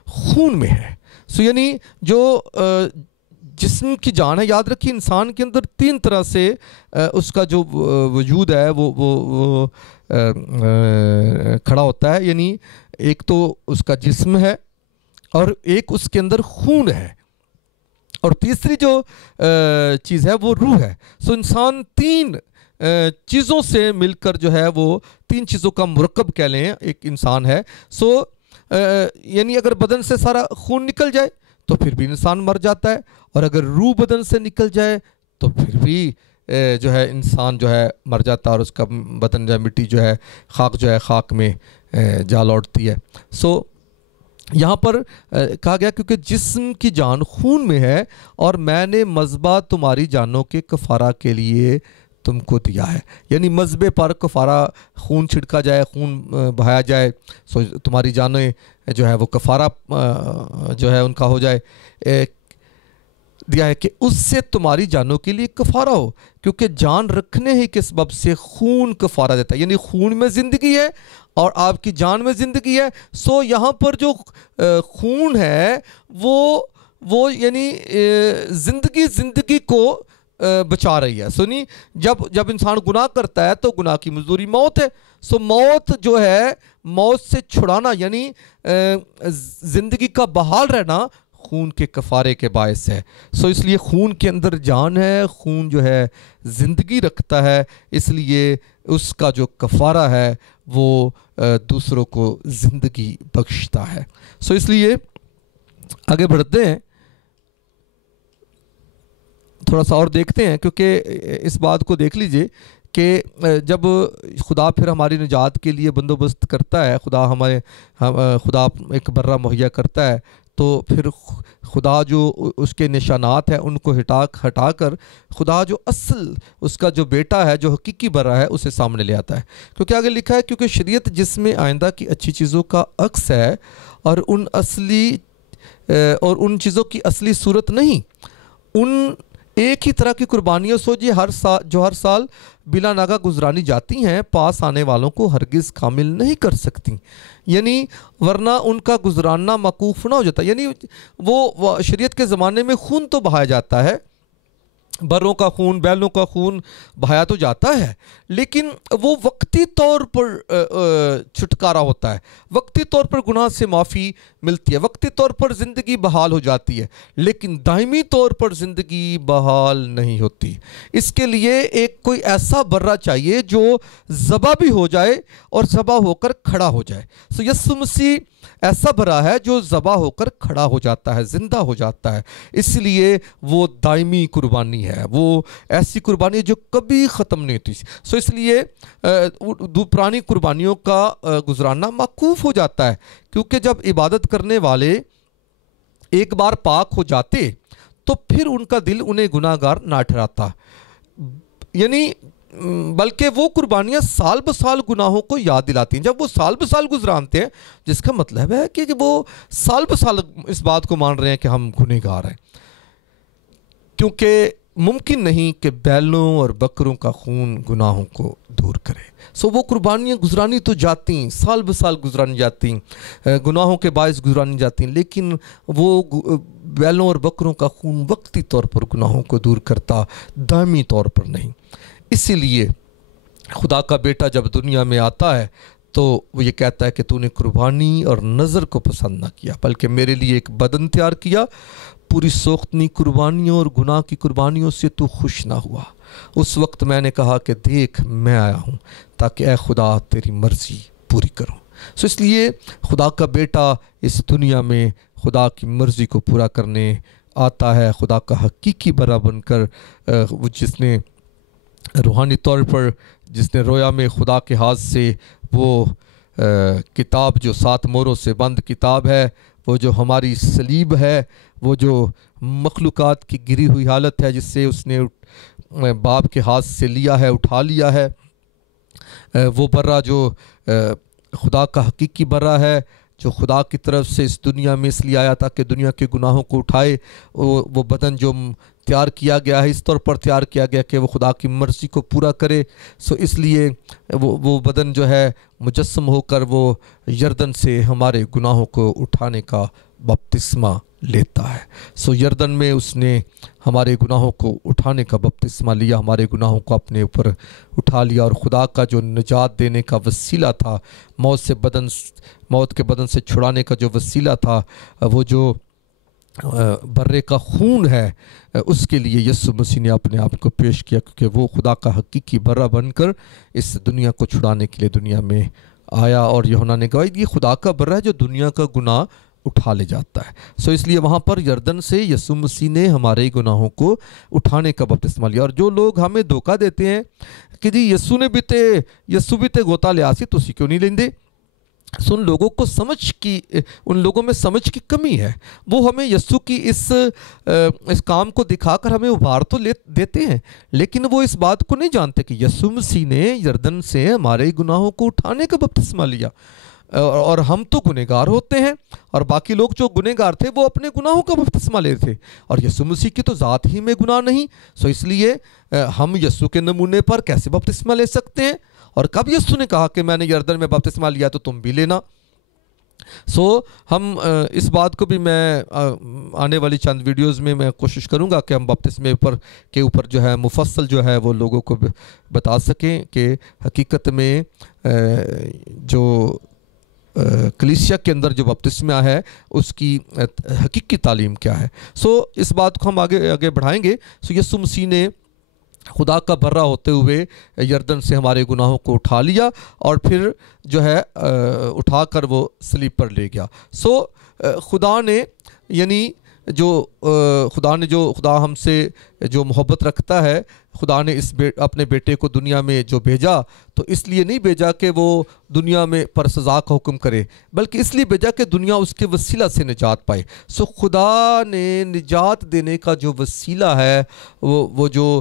خون میں ہے. یعنی جو جسم کی جان ہے، یاد رکھیے انسان کے اندر 3 طرح سے اس کا جو وجود ہے وہ کھڑا ہوتا ہے. یعنی ایک تو اس کا جسم ہے اور ایک اس کے اندر خون ہے اور تیسری جو چیز ہے وہ روح ہے. انسان 3 چیزوں سے مل کر جو ہے وہ 3 چیزوں کا مرکب کہہ لیں ایک انسان ہے. یعنی اگر بدن سے سارا خون نکل جائے تو پھر بھی انسان مر جاتا ہے اور اگر روح بدن سے نکل جائے تو پھر بھی جو ہے انسان جو ہے مر جاتا ہے اور اس کا بدن جو ہے مٹی جو ہے خاک میں جا لوٹتی ہے. یہاں پر کہا گیا کیونکہ جسم کی جان خون میں ہے اور میں نے مذبح تمہاری جانوں کے کفارہ کے لیے تم کو دیا ہے. یعنی مذبح پر کفارہ خون چھڑکا جائے، خون بہایا جائے، تمہاری جانیں جو ہے وہ کفارہ جو ہے ان کا ہو جائے. دیا ہے کہ اس سے تمہاری جانوں کے لیے کفارہ ہو، کیونکہ جان رکھنے ہی کے سبب سے خون کفارہ دیتا ہے. یعنی خون میں زندگی ہے اور آپ کی جان میں زندگی ہے. یہاں پر جو خون ہے وہ یعنی زندگی کو بچا رہی ہے. سنی جب انسان گناہ کرتا ہے تو گناہ کی مزدوری موت ہے. موت جو ہے موت سے چھڑانا یعنی زندگی کا بحال رہنا خون کے کفارے کے باعث ہے. اس لیے خون کے اندر جان ہے، خون جو ہے زندگی رکھتا ہے، اس لیے اس کا جو کفارہ ہے وہ دوسروں کو زندگی بخشتا ہے. اس لیے آگے بڑھتے ہیں، تھوڑا سا اور دیکھتے ہیں کیونکہ اس بات کو دیکھ لیجئے کہ جب خدا پھر ہماری نجات کے لیے بندوبست کرتا ہے، خدا ایک برہ مہیا کرتا ہے تو پھر خدا جو اس کے نشانات ہیں ان کو ہٹا کر خدا جو اصل اس کا جو بیٹا ہے جو حقیقی برہ ہے اسے سامنے لے آتا ہے. کیونکہ آگے لکھا ہے کیونکہ شریعت جس میں آئندہ کی اچھی چیزوں کا عکس ہے اور ان چیزوں کی اصلی صورت نہیں، ان ایک ہی طرح کی قربانیوں جو ہر سال بلا ناغہ گزرانی جاتی ہیں پاس آنے والوں کو ہرگز کامل نہیں کر سکتی. یعنی ورنہ ان کا گزراننا موقوف نہ ہو جاتا. یعنی وہ شریعت کے زمانے میں خون تو بہایا جاتا ہے، بروں کا خون، بیلوں کا خون بہایا تو جاتا ہے، لیکن وہ وقتی طور پر چھٹکارا ہوتا ہے، وقتی طور پر گناہ سے معافی ملتی ہے، وقتی طور پر زندگی بحال ہو جاتی ہے، لیکن دائمی طور پر زندگی بحال نہیں ہوتی. اس کے لیے کوئی ایسا برہ چاہیے جو ذبح بھی ہو جائے اور ذبح ہو کر کھڑا ہو جائے. یسوع مسیح ایسا برہ ہے جو ذبح ہو کر کھڑا ہو جاتا ہے، زندہ ہو جاتا ہے. اس لیے وہ دائمی قربانی ہے، وہ ایسی قربانی جو کبھی ختم نہیں ہوتی. اس لیے پرانی قربانیوں کا گزراننا موقوف ہو جاتا ہے، کیونکہ جب عبادت کرنے والے ایک بار پاک ہو جاتے تو پھر ان کا دل انہیں گناہ گار نہ ٹھہراتا، یعنی بلکہ وہ قربانیاں سال بسال گناہوں کو یاد دلاتی ہیں. جب وہ سال بسال گزرانتے ہیں جس کا مطلب ہے کہ وہ سال بسال اس بات کو مان رہے ہیں کہ ہم گنہگار ہیں، کیونکہ ممکن نہیں کہ بیلوں اور بکروں کا خون گناہوں کو دور کرے. وہ قربانیاں گزرانی تو جاتی ہیں، سال بسال گزرانی جاتی ہیں، گناہوں کے باعث گزرانی جاتی ہیں، لیکن وہ بیلوں اور بکروں کا خون وقتی طور پر گناہوں کو دور کرتا، دائمی طور پر نہیں. اسی لیے خدا کا بیٹا جب دنیا میں آتا ہے تو وہ یہ کہتا ہے کہ تو نے قربانی اور نظر کو پسند نہ کیا بلکہ میرے لیے ایک بدن تیار کیا. پوری سوختنی قربانیوں اور گناہ کی قربانیوں سے تو خوش نہ ہوا. اس وقت میں نے کہا کہ دیکھ میں آیا ہوں تاکہ اے خدا تیری مرضی پوری کروں. اس لیے خدا کا بیٹا اس دنیا میں خدا کی مرضی کو پورا کرنے آتا ہے، خدا کا حقیقی برا بن کر، جس نے روحانی طور پر جس نے رویا میں خدا کے ہاتھ سے وہ کتاب جو 7 موروں سے بند کتاب ہے، وہ جو ہماری صلیب ہے، وہ جو مخلوقات کی گری ہوئی حالت ہے جس سے اس نے باپ کے ہاتھ سے لیا ہے، اٹھا لیا ہے، وہ برہ جو خدا کا حقیقی برہ ہے، جو خدا کی طرف سے اس دنیا میں اس لیے آیا تھا کہ دنیا کے گناہوں کو اٹھائے۔ وہ بدن جو تیار کیا گیا ہے اس طور پر تیار کیا گیا کہ وہ خدا کی مرضی کو پورا کرے، اس لیے وہ بدن جو ہے مجسم ہو کر وہ یردن سے ہمارے گناہوں کو اٹھانے کا بپتسمہ لیتا ہے۔ یردن میں اس نے ہمارے گناہوں کو اٹھانے کا بپتسمہ لیا، ہمارے گناہوں کو اپنے اوپر اٹھا لیا، اور خدا کا جو نجات دینے کا وسیلہ تھا، موت کے بدن سے چھڑانے کا جو وسیلہ تھا، وہ جو برے کا خون ہے، اس کے لیے یسوع مسیح نے اپنے آپ کو پیش کیا، کیونکہ وہ خدا کا حقیقی برہ بن کر اس دنیا کو چھڑانے کے لیے دنیا میں آیا، اور یوحنا نے کہا یہ خدا کا برہ ہے جو دنیا کا گناہ اٹھا لے جاتا ہے۔ اس لیے وہاں پر یردن سے یسوع مسیح نے ہمارے گناہوں کو اٹھانے کا بپتسمہ لیا۔ اور جو لوگ ہمیں دھوکہ دیتے ہیں کہ جی یسوع بھی تے گوتا لیا سی تسی کیوں نہیں لیندے، ان لوگوں کو ان لوگوں میں سمجھ کی کمی ہے۔ وہ ہمیں یسوع کی اس کام کو دکھا کر ہمیں ابھار تو دیتے ہیں، لیکن وہ اس بات کو نہیں جانتے کہ یسوع مسیح نے یردن سے ہمارے گناہوں کو اٹھانے کا بپتسمہ لیا، اور ہم تو گنہگار ہوتے ہیں، اور باقی لوگ جو گنہگار تھے وہ اپنے گناہوں کا بپتسمہ لیتے تھے، اور یسوع مسیح کی تو ذات ہی میں گناہ نہیں۔ اس لیے ہم یسوع کے نمونے پر کیسے بپتسمہ لے سکتے ہیں؟ اور کب یسوع نے کہا کہ میں نے یردن میں بپتسمہ لیا تو تم بھی لینا؟ ہم اس بات کو بھی میں آنے والی چند ویڈیوز میں کوشش کروں گا کہ ہم بپتسمے کے اوپر جو ہے مفصل جو ہے وہ لوگوں کو بتا سکیں کہ حقیقت میں جو کلیسیا کے اندر جو بپتسمہ ہے اس کی حقیقی تعلیم کیا ہے۔ اس بات کو ہم آگے بڑھائیں گے۔ یسوع مسیح نے خدا کا برہ ہوتے ہوئے یردن سے ہمارے گناہوں کو اٹھا لیا، اور پھر جو ہے اٹھا کر وہ صلیب پر لے گیا۔ خدا نے خدا ہم سے جو محبت رکھتا ہے، خدا نے اپنے بیٹے کو دنیا میں جو بھیجا تو اس لیے نہیں بھیجا کہ وہ دنیا میں پر سزا کا حکم کرے، بلکہ اس لیے بھیجا کہ دنیا اس کے وسیلہ سے نجات پائے۔ خدا نے نجات دینے کا جو وسیلہ ہے، وہ جو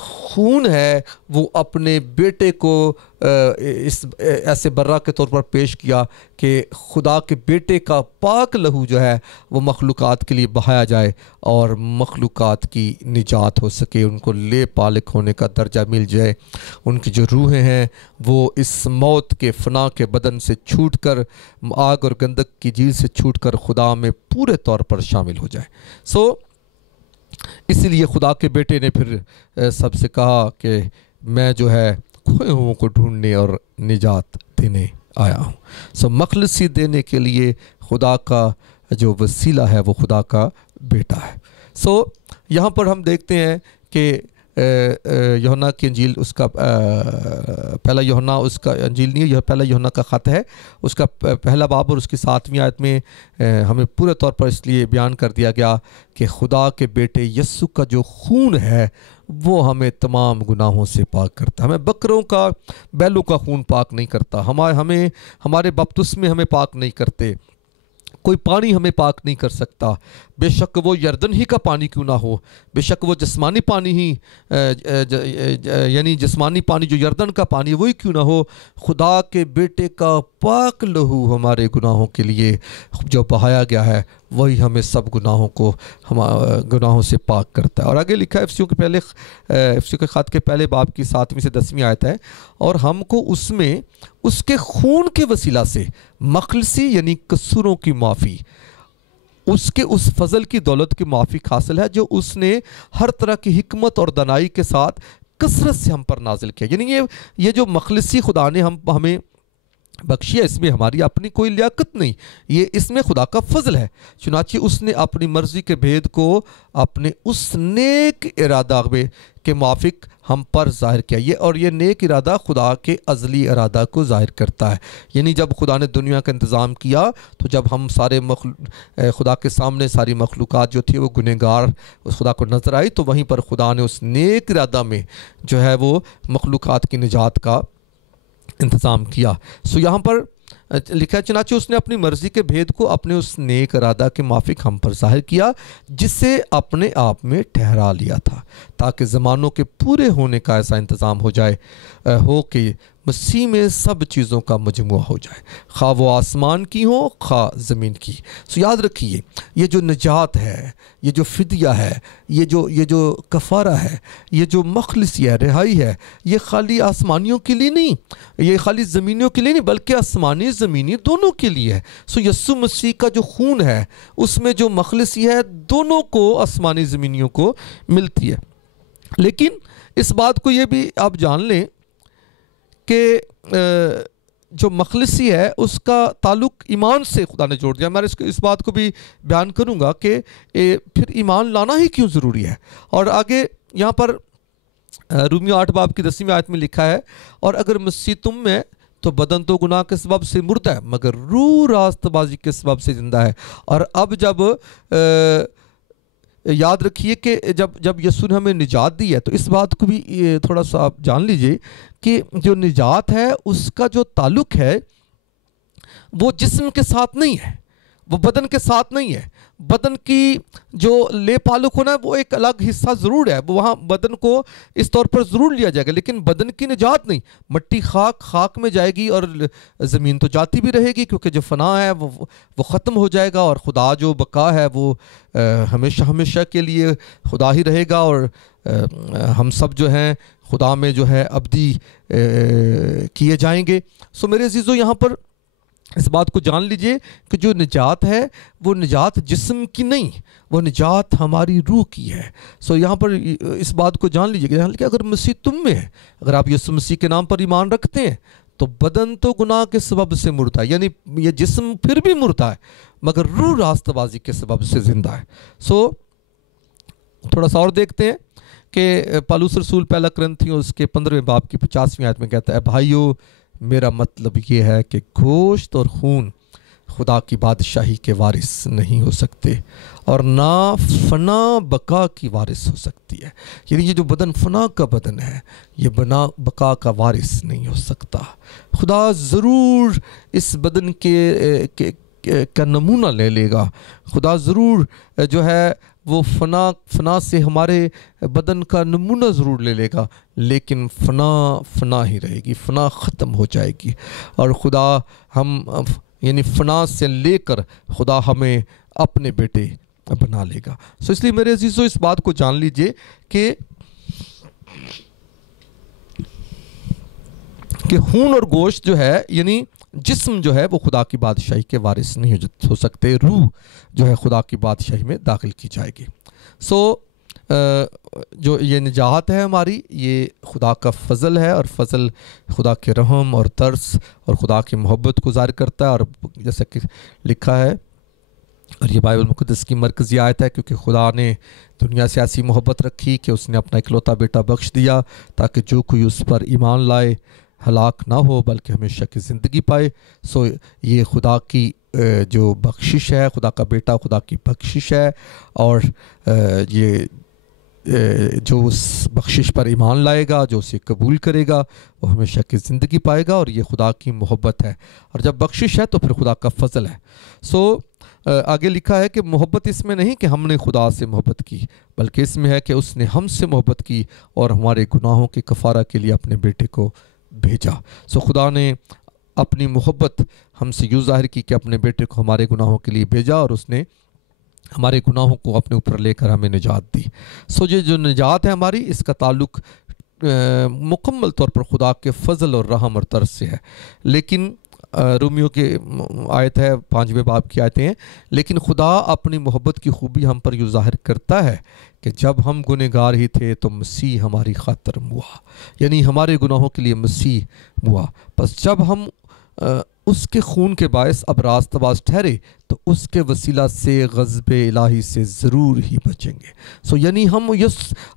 خون ہے، وہ اپنے بیٹے کو اس ایسے برہ کے طور پر پیش کیا کہ خدا کے بیٹے کا پاک لہو جو ہے وہ مخلوقات کے لیے بہایا جائے، اور مخلوقات کی نجات ہو سکے، ان کو لے پالک ہونے کا درجہ مل جائے، ان کی جو روحیں ہیں وہ اس موت کے فنا کے بدن سے چھوٹ کر، آگ اور گندک کی جھیل سے چھوٹ کر خدا میں پورے طور پر شامل ہو جائے۔ اسی لیے خدا کے بیٹے نے پھر سب سے کہا کہ میں جو ہے کھوئے ہوں کو ڈھونڈنے اور نجات دینے آیا ہوں۔ مخلصی دینے کے لیے خدا کا جو وسیلہ ہے وہ خدا کا بیٹا ہے۔ یہاں پر ہم دیکھتے ہیں کہ یوحنا کی انجیل، اس کا پہلا یوحنا، اس کا انجیل نہیں ہے، یہ پہلا یوحنا کا خط ہے، اس کا پہلا باب اور اس کی 7ویں آیت میں ہمیں پورے طور پر اس لیے بیان کر دیا گیا کہ خدا کے بیٹے یسوع کا جو خون ہے وہ ہمیں تمام گناہوں سے پاک کرتا ہے۔ ہمیں بکروں کا، بیلوں کا خون پاک نہیں کرتا، ہمارے بپتسمے ہمیں پاک نہیں کرتے، کوئی پانی ہمیں پاک نہیں کر سکتا، بے شک وہ یردن ہی کا پانی کیوں نہ ہو، بے شک وہ جسمانی پانی ہی یعنی جسمانی پانی جو یردن کا پانی وہی کیوں نہ ہو، خدا کے بیٹے کا پاک لہو ہمارے گناہوں کے لیے جو بہایا گیا ہے وہی ہمیں سب گناہوں سے پاک کرتا ہے۔ اور آگے لکھا ہے افسیوں کے خط کے پہلے باب کی 7ویں سے 10ویں آیت ہے، اور ہم کو اس میں اس کے خون کے وسیلہ سے مخلصی یعنی قصوروں کی معافی، اس فضل کی دولت کی معافی حاصل ہے جو اس نے ہر طرح کی حکمت اور دانائی کے ساتھ کثرت سے ہم پر نازل کیا۔ یعنی یہ جو مخلصی خدا نے ہمیں بخشی ہے، اس میں ہماری اپنی کوئی لیاقت نہیں، یہ اس میں خدا کا فضل ہے۔ چنانچہ اس نے اپنی مرضی کے بھید کو اپنے اس نیک ارادہ کے موافق ہم پر ظاہر کیا، اور یہ نیک ارادہ خدا کے ازلی ارادہ کو ظاہر کرتا ہے۔ یعنی جب خدا نے دنیا کا انتظام کیا تو جب ہم سارے خدا کے سامنے ساری مخلوقات جو تھی وہ گنہگار اس خدا کو نظر آئی، تو وہیں پر خدا نے اس نیک ارادہ میں جو ہے وہ مخلوقات کی نجات کا انتظام کیا۔ یہاں پر لکھا ہے چنانچہ اس نے اپنی مرضی کے بھید کو اپنے اس نیک ارادہ کے موافق ہم پر ظاہر کیا، جسے اپنے آپ میں ٹھہرا لیا تھا، تاکہ زمانوں کے پورے ہونے کا ایسا انتظام ہو جائے ہو کہ مسیح میں سب چیزوں کا مجموعہ ہو جائے، خواہ وہ آسمان کی ہو خواہ زمین کی۔ یاد رکھیے یہ جو نجات ہے، یہ جو فدیہ ہے، یہ جو کفارہ ہے، یہ جو مخلصی ہے، رہائی ہے، یہ خالی آسمانیوں کے لیے نہیں، یہ خالی زمینیوں کے لیے نہیں، بلکہ آسمانی زمینی دونوں کے لیے ہے۔ یسوع مسیح کا جو خون ہے اس میں جو مخلصی ہے دونوں کو، آسمانی زمینیوں کو ملتی ہے۔ لیکن اس بات کو یہ بھی آپ جان لیں کہ جو مخلصی ہے اس کا تعلق ایمان سے خدا نے جوڑ دیا۔ میں اس بات کو بھی بیان کروں گا کہ پھر ایمان لانا ہی کیوں ضروری ہے۔ اور آگے یہاں پر رومیو 8 باب کی 10ویں آیت میں لکھا ہے، اور اگر مسیح تم میں تو بدن تو گناہ کے سبب سے مردہ ہے مگر روح راست بازی کے سبب سے زندہ ہے۔ اور اب جب یاد رکھیے کہ جب یسوع نے ہمیں نجات دی ہے تو اس بات کو بھی تھوڑا سا آپ جان لیجئے کہ جو نجات ہے اس کا جو تعلق ہے وہ جسم کے ساتھ نہیں ہے، وہ بدن کے ساتھ نہیں ہے۔ بدن کی جو لے پالک ہونا ہے وہ ایک الگ حصہ ضرور ہے، وہاں بدن کو اس طور پر ضرور لیا جائے گا، لیکن بدن کی نجات نہیں۔ مٹی خاک میں جائے گی اور زمین تو جاتی بھی رہے گی، کیونکہ جو فنا ہے وہ ختم ہو جائے گا، اور خدا جو بقا ہے وہ ہمیشہ ہمیشہ کے لیے خدا ہی رہے گا، اور ہم سب جو ہیں خدا میں جو ہے ابدی کیے جائیں گے۔ میرے عزیزو یہاں پر اس بات کو جان لیجئے کہ جو نجات ہے وہ نجات جسم کی نہیں، وہ نجات ہماری روح کی ہے۔ یہاں پر اس بات کو جان لیجئے کہ اگر مسیح تم میں ہے، اگر آپ یسوع مسیح کے نام پر ایمان رکھتے ہیں تو بدن تو گناہ کے سبب سے مردہ ہے، یعنی یہ جسم پھر بھی مردہ ہے مگر روح راست بازی کے سبب سے زندہ ہے۔ تھوڑا سا اور دیکھتے ہیں کہ پالوس رسول پہلا کرنتھیوں اس کے 15ویں باب کی 50ویں آیت میں کہتا ہے، بھائیو میرا مطلب یہ ہے کہ گوشت اور خون خدا کی بادشاہی کے وارث نہیں ہو سکتے، اور نہ فنا بقا کی وارث ہو سکتی ہے۔ یعنی یہ جو بدن فنا کا بدن ہے یہ بقا کا وارث نہیں ہو سکتا۔ خدا ضرور اس بدن کا نمونہ لے لے گا، خدا ضرور جو ہے وہ فنا سے ہمارے بدن کا نمونہ ضرور لے لے گا، لیکن فنا ہی رہے گی، فنا ختم ہو جائے گی، اور خدا یعنی فنا سے لے کر خدا ہمیں اپنے بیٹے بنا لے گا۔ اس لیے میرے عزیزو اس بات کو جان لیجئے کہ خون اور گوشت جو ہے یعنی جسم جو ہے وہ خدا کی بادشاہی کے وارث نہیں ہو سکتے، روح جو ہے خدا کی بادشاہی میں داخل کی جائے گی۔ جو یہ نجات ہے ہماری یہ خدا کا فضل ہے، اور فضل خدا کے رحم اور ترس اور خدا کی محبت کو ظاہر کرتا ہے، اور جیسا کہ لکھا ہے، اور یہ بائبل مقدس کی مرکزی آیت ہے، کیونکہ خدا نے دنیا سے ایسی محبت رکھی کہ اس نے اپنا اکلوتا بیٹا بخش دیا تاکہ جو کوئی اس پر ایمان لائے ہلاک نہ ہو بلکہ ہمیشہ کی زندگی پائے۔ یہ خدا کی جو بخشش ہے، خدا کا بیٹا خدا کی بخشش ہے، اور یہ جو اس بخشش پر ایمان لائے گا، جو اسے قبول کرے گا، وہ ہمیشہ کی زندگی پائے گا، اور یہ خدا کی محبت ہے۔ اور جب بخشش ہے تو پھر خدا کا فضل ہے۔ آگے لکھا ہے کہ محبت اس میں نہیں کہ ہم نے خدا سے محبت کی، بلکہ اس میں ہے کہ اس نے ہم سے محبت کی اور ہمارے گناہوں کے کفارہ کے لیے اپنے بیٹے کو بھیجا۔ خدا نے اپنی محبت ہم سے یوں ظاہر کی کہ اپنے بیٹے کو ہمارے گناہوں کے لیے بھیجا، اور اس نے ہمارے گناہوں کو اپنے اوپر لے کر ہمیں نجات دی۔ یہ جو نجات ہے ہماری، اس کا تعلق مکمل طور پر خدا کے فضل اور رحم اور ترس سے ہے۔ لیکن رومیو کے آیت ہے 5ویں باب کی آیتیں ہیں، لیکن خدا اپنی محبت کی خوبی ہم پر یوں ظاہر کرتا ہے کہ جب ہم گنہگار ہی تھے تو مسیح ہماری خاطر ہوا، یعنی ہمارے گناہوں کے لیے مسیح ہوا۔ بس جب ہم اس کے خون کے باعث اب راست باز ٹھہرے تو اس کے وسیلہ سے غضب الہی سے ضرور ہی بچیں گے. یعنی ہم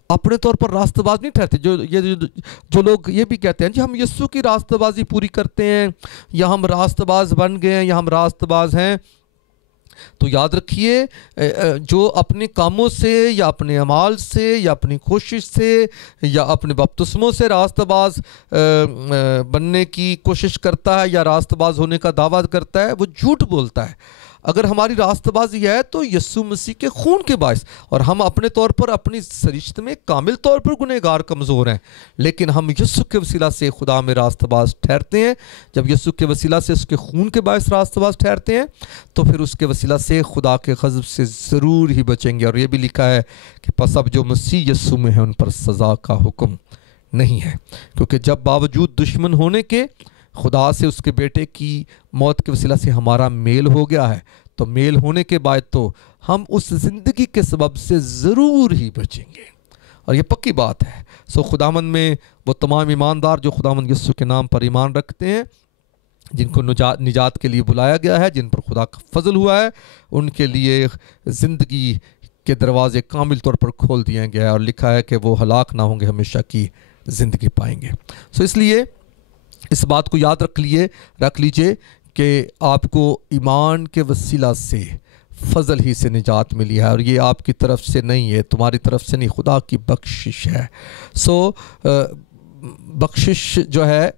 اپنے طور پر راست باز نہیں ٹھہرتے. جو لوگ یہ بھی کہتے ہیں جی ہم یسوع کی راست بازی پوری کرتے ہیں یا ہم راست باز بن گئے ہیں یا ہم راست باز ہیں، تو یاد رکھیے جو اپنے کاموں سے یا اپنے اعمال سے یا اپنی کوشش سے یا اپنے بپتسموں سے راست باز بننے کی کوشش کرتا ہے یا راست باز ہونے کا دعویٰ کرتا ہے، وہ جھوٹ بولتا ہے. اگر ہماری راست بازی ہے تو یسوع مسیح کے خون کے باعث، اور ہم اپنے طور پر اپنی سرشت میں کامل طور پر گنہگار کمزور ہیں، لیکن ہم یسوع کے وسیلہ سے خدا میں راست باز ٹھہرتے ہیں. جب یسوع کے وسیلہ سے اس کے خون کے باعث راست باز ٹھہرتے ہیں تو پھر اس کے وسیلہ سے خدا کے غضب سے ضرور ہی بچیں گے. اور یہ بھی لکھا ہے کہ پس اب جو مسیح یسوع میں ہے ان پر سزا کا حکم نہیں ہے، کیونکہ جب باوجود دشمن ہونے کے خدا سے اس کے بیٹے کی موت کے وسیلہ سے ہمارا میل ہو گیا ہے، تو میل ہونے کے بعد تو ہم اس زندگی کے سبب سے ضرور ہی بچیں گے. اور یہ پکی بات ہے. خداوند میں وہ تمام ایماندار جو خداوند یسوع کے نام پر ایمان رکھتے ہیں، جن کو نجات کے لیے بلایا گیا ہے، جن پر خدا کا فضل ہوا ہے، ان کے لیے زندگی کے دروازے کامل طور پر کھول دیے گئے، اور لکھا ہے کہ وہ ہلاک نہ ہوں گے، ہمیشہ کی زندگی پائیں گے. اس لیے اس بات کو یاد رکھ لیجئے کہ آپ کو ایمان کے وسیلہ سے فضل ہی سے نجات ملی ہے، اور یہ آپ کی طرف سے نہیں ہے، تمہاری طرف سے نہیں، خدا کی بخشش ہے. بخشش جو ہے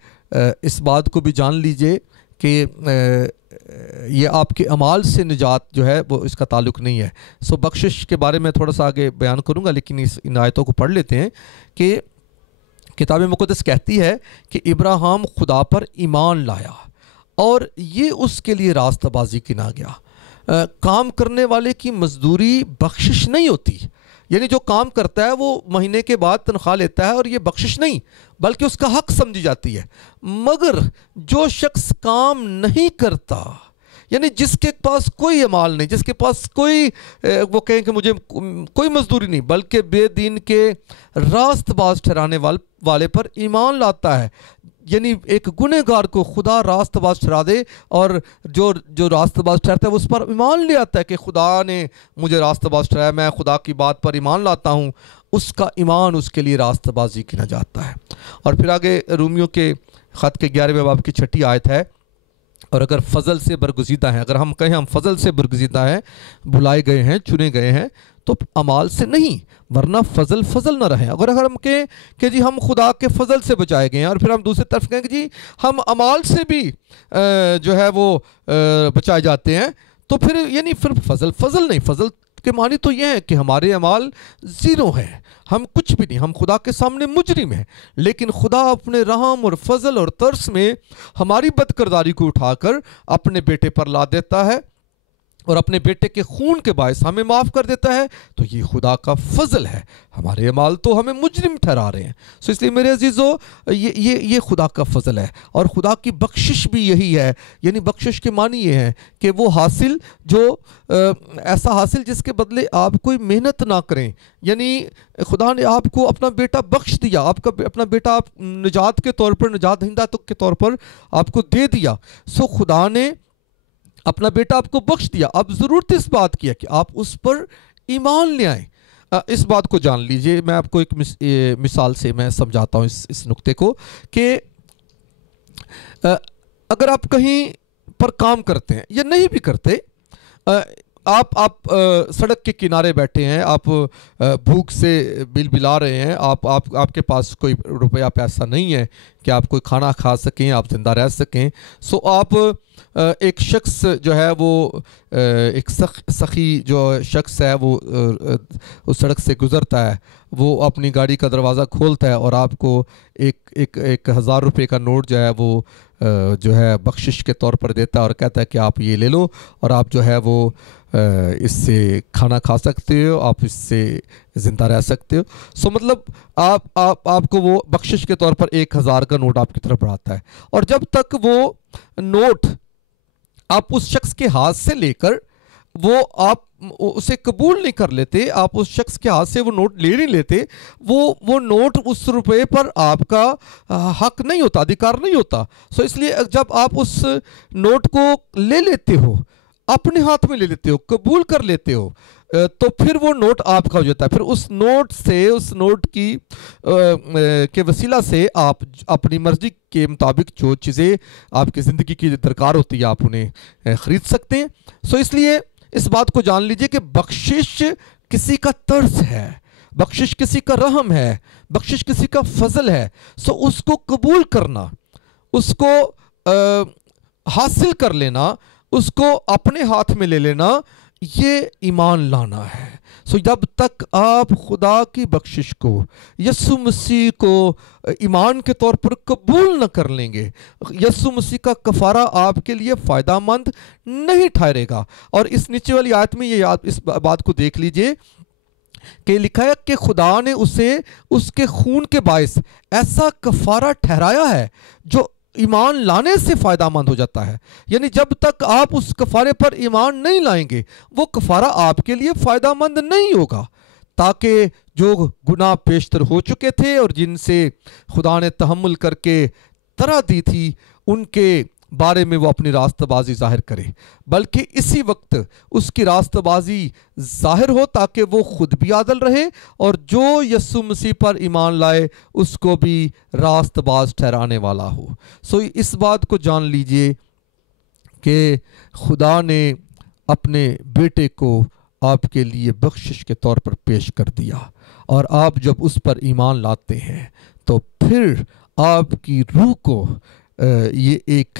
اس بات کو بھی جان لیجئے کہ یہ آپ کے اعمال سے نجات جو ہے وہ اس کا تعلق نہیں ہے. بخشش کے بارے میں تھوڑا سا آگے بیان کروں گا، لیکن ان آیتوں کو پڑھ لیتے ہیں کہ کتاب مقدس کہتی ہے کہ ابراہیم خدا پر ایمان لایا اور یہ اس کے لیے راستہ بازی گنا گیا. کام کرنے والے کی مزدوری بخشش نہیں ہوتی، یعنی جو کام کرتا ہے وہ مہینے کے بعد تنخواہ لیتا ہے، اور یہ بخشش نہیں بلکہ اس کا حق سمجھی جاتی ہے. مگر جو شخص کام نہیں کرتا، یعنی جس کے پاس کوئی اعمال نہیں، جس کے پاس کوئی وہ کہیں کہ مجھے کوئی مزدوری نہیں، بلکہ بے دین کے راست باز ٹھہرانے والے پر ایمان لاتا ہے، یعنی ایک گنہگار کو خدا راست باز ٹھہرا دے، اور جو راست باز ٹھہرتا ہے وہ اس پر ایمان لے آتا ہے کہ خدا نے مجھے راست باز ٹھہرایا، میں خدا کی بات پر ایمان لاتا ہوں، اس کا ایمان اس کے لیے راست بازی گنا جاتا ہے. اور پھر آگے رومیوں کے خط کے 11ویں باب کی 6 آیت ہے، اور اگر فضل سے برگزیدہ ہیں، اگر ہم کہیں ہم فضل سے برگزیدہ ہیں، بلائے گئے ہیں، چنے گئے ہیں، تو اعمال سے نہیں، ورنہ فضل نہ رہیں. اگر ہم کہیں کہ جی ہم خدا کے فضل سے بچائے گئے ہیں، اور پھر ہم دوسری طرف کہیں کہ جی ہم اعمال سے بھی جو ہے وہ بچائے جاتے ہیں، تو پھر یعنی پھر فضل نہیں. فضل کے معنی تو یہ ہے کہ ہمارے اعمال زیرو ہیں، ہم کچھ بھی نہیں، ہم خدا کے سامنے مجرم ہیں، لیکن خدا اپنے رحم اور فضل اور ترس میں ہماری بد کرداری کو اٹھا کر اپنے بیٹے پر لا دیتا ہے، اور اپنے بیٹے کے خون کے باعث ہمیں معاف کر دیتا ہے. تو یہ خدا کا فضل ہے، ہمارے اعمال تو ہمیں مجرم ٹھہرا رہے ہیں. اس لیے میرے عزیزو یہ خدا کا فضل ہے، اور خدا کی بخشش بھی یہی ہے. یعنی بخشش کے معنی یہ ہے کہ وہ حاصل جو ایسا حاصل جس کے بدلے آپ کوئی محنت نہ کریں. یعنی خدا نے آپ کو اپنا بیٹا بخش دیا، آپ کا اپنا بیٹا آپ نجات کے طور پر، نجات دہندہ کے طور پر آپ کو دے دیا. خدا نے اپنا بیٹا آپ کو بخش دیا. اب ضرورت اس بات کی ہے کہ آپ اس پر ایمان لے آئیں. اس بات کو جان لیجئے، میں آپ کو ایک مثال سے میں سمجھاتا ہوں اس نقطے کو، کہ اگر آپ کہیں پر کام کرتے ہیں یا نہیں بھی کرتے، آپ سڑک کے کنارے بیٹھے ہیں، آپ بھوک سے بلا رہے ہیں، آپ کے پاس کوئی روپیہ پیسہ نہیں ہے کہ آپ کوئی کھانا کھا سکیں، آپ زندہ رہ سکیں. آپ ایک شخص جو ہے وہ ایک سخی جو شخص ہے وہ اس سڑک سے گزرتا ہے، وہ اپنی گاڑی کا دروازہ کھولتا ہے اور آپ کو ایک 1000 روپے کا نوٹ جو ہے وہ جو ہے بخشش کے طور پر دیتا ہے، اور کہتا ہے کہ آپ یہ لے لو، اور آپ جو ہے وہ اس سے کھانا کھا سکتے ہو، آپ اس سے زندہ رہ سکتے ہو. مطلب آپ کو وہ بخشش کے طور پر 1000 کا نوٹ آپ کی طرف بڑھاتا ہے، اور جب تک وہ نوٹ آپ اس شخص کے ہاتھ سے لے کر وہ آپ اسے قبول نہیں کر لیتے، آپ اس شخص کے ہاتھ سے وہ نوٹ لے نہیں لیتے، وہ نوٹ اس روپے پر آپ کا حق نہیں ہوتا، ادھیکار نہیں ہوتا. سو اس لیے جب آپ اس نوٹ کو لے لیتے ہو، اپنے ہاتھ میں لے لیتے ہو، قبول کر لیتے ہو، تو پھر وہ نوٹ آپ کا ہو جاتا ہے. پھر اس نوٹ سے، اس نوٹ کی کے وسیلہ سے آپ اپنی مرضی کے مطابق جو چیزیں آپ کی زندگی کی درکار ہوتی ہے آپ انہیں خرید سکتے ہیں. سو اس لیے اس بات کو جان لیجئے کہ بخشش کسی کا طرز ہے، بخشش کسی کا رحم ہے، بخشش کسی کا فضل ہے. سو اس کو قبول کرنا، اس کو حاصل کر لینا، اس کو اپنے ہاتھ میں لے لینا، یہ ایمان لانا ہے. سو جب تک آپ خدا کی بخشش کو، یسوع مسیح کو ایمان کے طور پر قبول نہ کر لیں گے، یسوع مسیح کا کفارہ آپ کے لیے فائدہ مند نہیں ٹھہرے گا. اور اس نیچے والی آیت میں یہ اس بات کو دیکھ لیجئے کہ لکھا ہے کہ خدا نے اسے اس کے خون کے باعث ایسا کفارہ ٹھہرایا ہے جو ایمان لانے سے فائدہ مند ہو جاتا ہے. یعنی جب تک آپ اس کفارے پر ایمان نہیں لائیں گے، وہ کفارہ آپ کے لیے فائدہ مند نہیں ہوگا. تاکہ جو گناہ پیشتر ہو چکے تھے اور جن سے خدا نے تحمل کر کے طرح دی تھی، ان کے بارے میں وہ اپنی راستہ بازی ظاہر کرے، بلکہ اسی وقت اس کی راستہ بازی ظاہر ہو تاکہ وہ خود بھی عادل رہے اور جو یسوع مسیح پر ایمان لائے اس کو بھی راست باز ٹھہرانے والا ہو. سو اس بات کو جان لیجئے کہ خدا نے اپنے بیٹے کو آپ کے لیے بخشش کے طور پر پیش کر دیا، اور آپ جب اس پر ایمان لاتے ہیں تو پھر آپ کی روح کو یہ ایک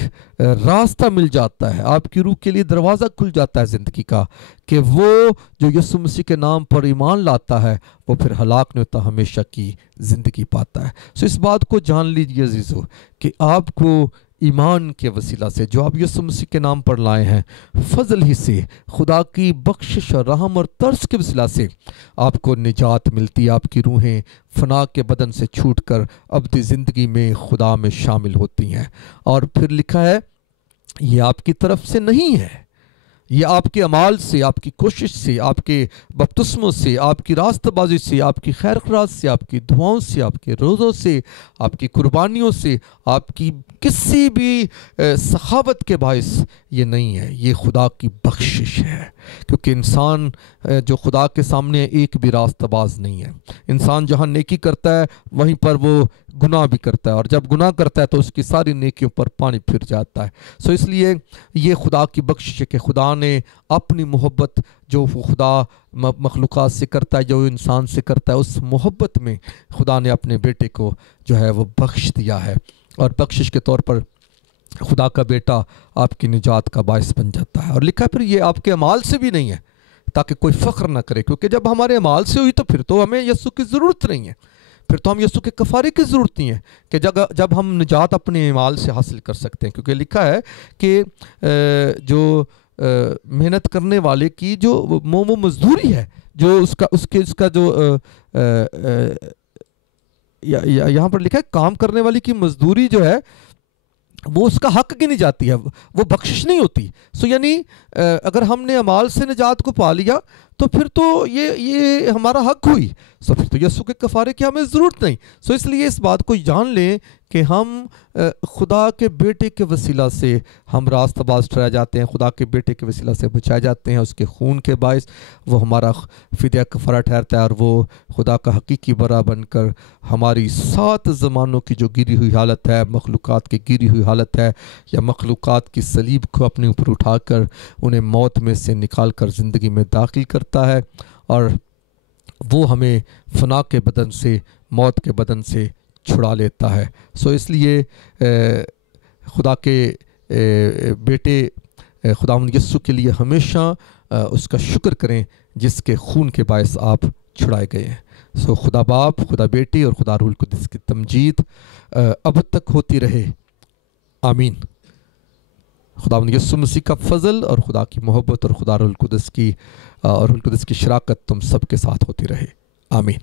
راستہ مل جاتا ہے، آپ کی روح کے لیے دروازہ کھل جاتا ہے زندگی کا، کہ وہ جو یسوع مسیح کے نام پر ایمان لاتا ہے وہ پھر ہلاک نہیں ہوتا، ہمیشہ کی زندگی پاتا ہے. سو اس بات کو جان لیجیے عزیزو کہ آپ کو ایمان کے وسیلہ سے جو آپ یسوع مسیح کے نام پر لائے ہیں، فضل ہی سے، خدا کی بخشش اور رحم اور ترس کے وسیلہ سے آپ کو نجات ملتی ہے. آپ کی روحیں فنا کے بدن سے چھوٹ کر ابدی زندگی میں خدا میں شامل ہوتی ہیں. اور پھر لکھا ہے یہ آپ کی طرف سے نہیں ہے، یہ آپ کے اعمال سے، آپ کی کوشش سے، آپ کے بپتسموں سے، آپ کی راست بازی سے، آپ کی خیر خراج سے، آپ کی دعاؤں سے، آپ کے روزوں سے، آپ کی قربانیوں سے، آپ کی کسی بھی سخاوت کے باعث یہ نہیں ہے، یہ خدا کی بخشش ہے. کیونکہ انسان جو خدا کے سامنے ایک بھی راستہ باز نہیں ہے. انسان جہاں نیکی کرتا ہے وہیں پر وہ گناہ بھی کرتا ہے، اور جب گناہ کرتا ہے تو اس کی ساری نیکیوں پر پانی پھر جاتا ہے. سو اس لیے یہ خدا کی بخشش ہے کہ خدا نے اپنی محبت جو خدا مخلوقات سے کرتا ہے، جو انسان سے کرتا ہے، اس محبت میں خدا نے اپنے بیٹے کو جو ہے وہ بخش دیا ہے. اور بخشش کے طور پر خدا کا بیٹا آپ کی نجات کا باعث بن جاتا ہے. اور لکھا پھر یہ آپ کے اعمال سے بھی نہیں ہے تاکہ کوئی فخر نہ کرے، کیونکہ جب ہمارے اعمال سے ہوئی تو پھر تو ہمیں یسوع کی ضرورت نہیں ہے، پھر تو ہم یسوع کے کفارے کی ضرورت نہیں ہے کہ جب ہم نجات اپنے اعمال سے حاصل کر سکتے ہیں. کیونکہ لکھا ہے کہ جو محنت کرنے والے کی جو وہ مزدوری ہے، جو اس کا جو یہاں پر لکھا ہے کام کرنے والی کی مزدوری جو ہے وہ اس کا حق کی نہیں جاتی ہے، وہ بخشش نہیں ہوتی. سو یعنی اگر ہم نے اعمال سے نجات کو پا لیا تو پھر تو یہ ہمارا حق ہوئی. سو پھر تو یسوع کے کفارے کی ہمیں ضرورت نہیں. سو اس لیے اس بات کو جان لیں کہ ہم خدا کے بیٹے کے وسیلہ سے ہم راست باز ٹھہرائے جاتے ہیں، خدا کے بیٹے کے وسیلہ سے بچائے جاتے ہیں. اس کے خون کے باعث وہ ہمارا فدیہ کفارہ ٹھہرتا ہے، اور وہ خدا کا حقیقی برا بن کر ہماری 7 زمانوں کی جو گری ہوئی حالت ہے، مخلوقات کی گری ہوئی حالت ہے، یا مخلوقات کی صلیب کو اپنے اوپر اٹھا کر انہیں موت میں سے نکال کر زندگی میں داخل کرتا ہے، اور وہ ہمیں فنا کے بدن سے، موت کے بدن سے چھڑا لیتا ہے. سو اس لیے خدا کے بیٹے خداوند یسوع کے لیے ہمیشہ اس کا شکر کریں جس کے خون کے باعث آپ چھڑائے گئے ہیں. سو خدا باپ، خدا بیٹی اور خدا روح القدس کی تمجید اب تک ہوتی رہے. آمین. خداوند یسوع مسیح کا فضل اور خدا کی محبت اور خدا روح القدس کی شراکت تم سب کے ساتھ ہوتی رہے. آمین.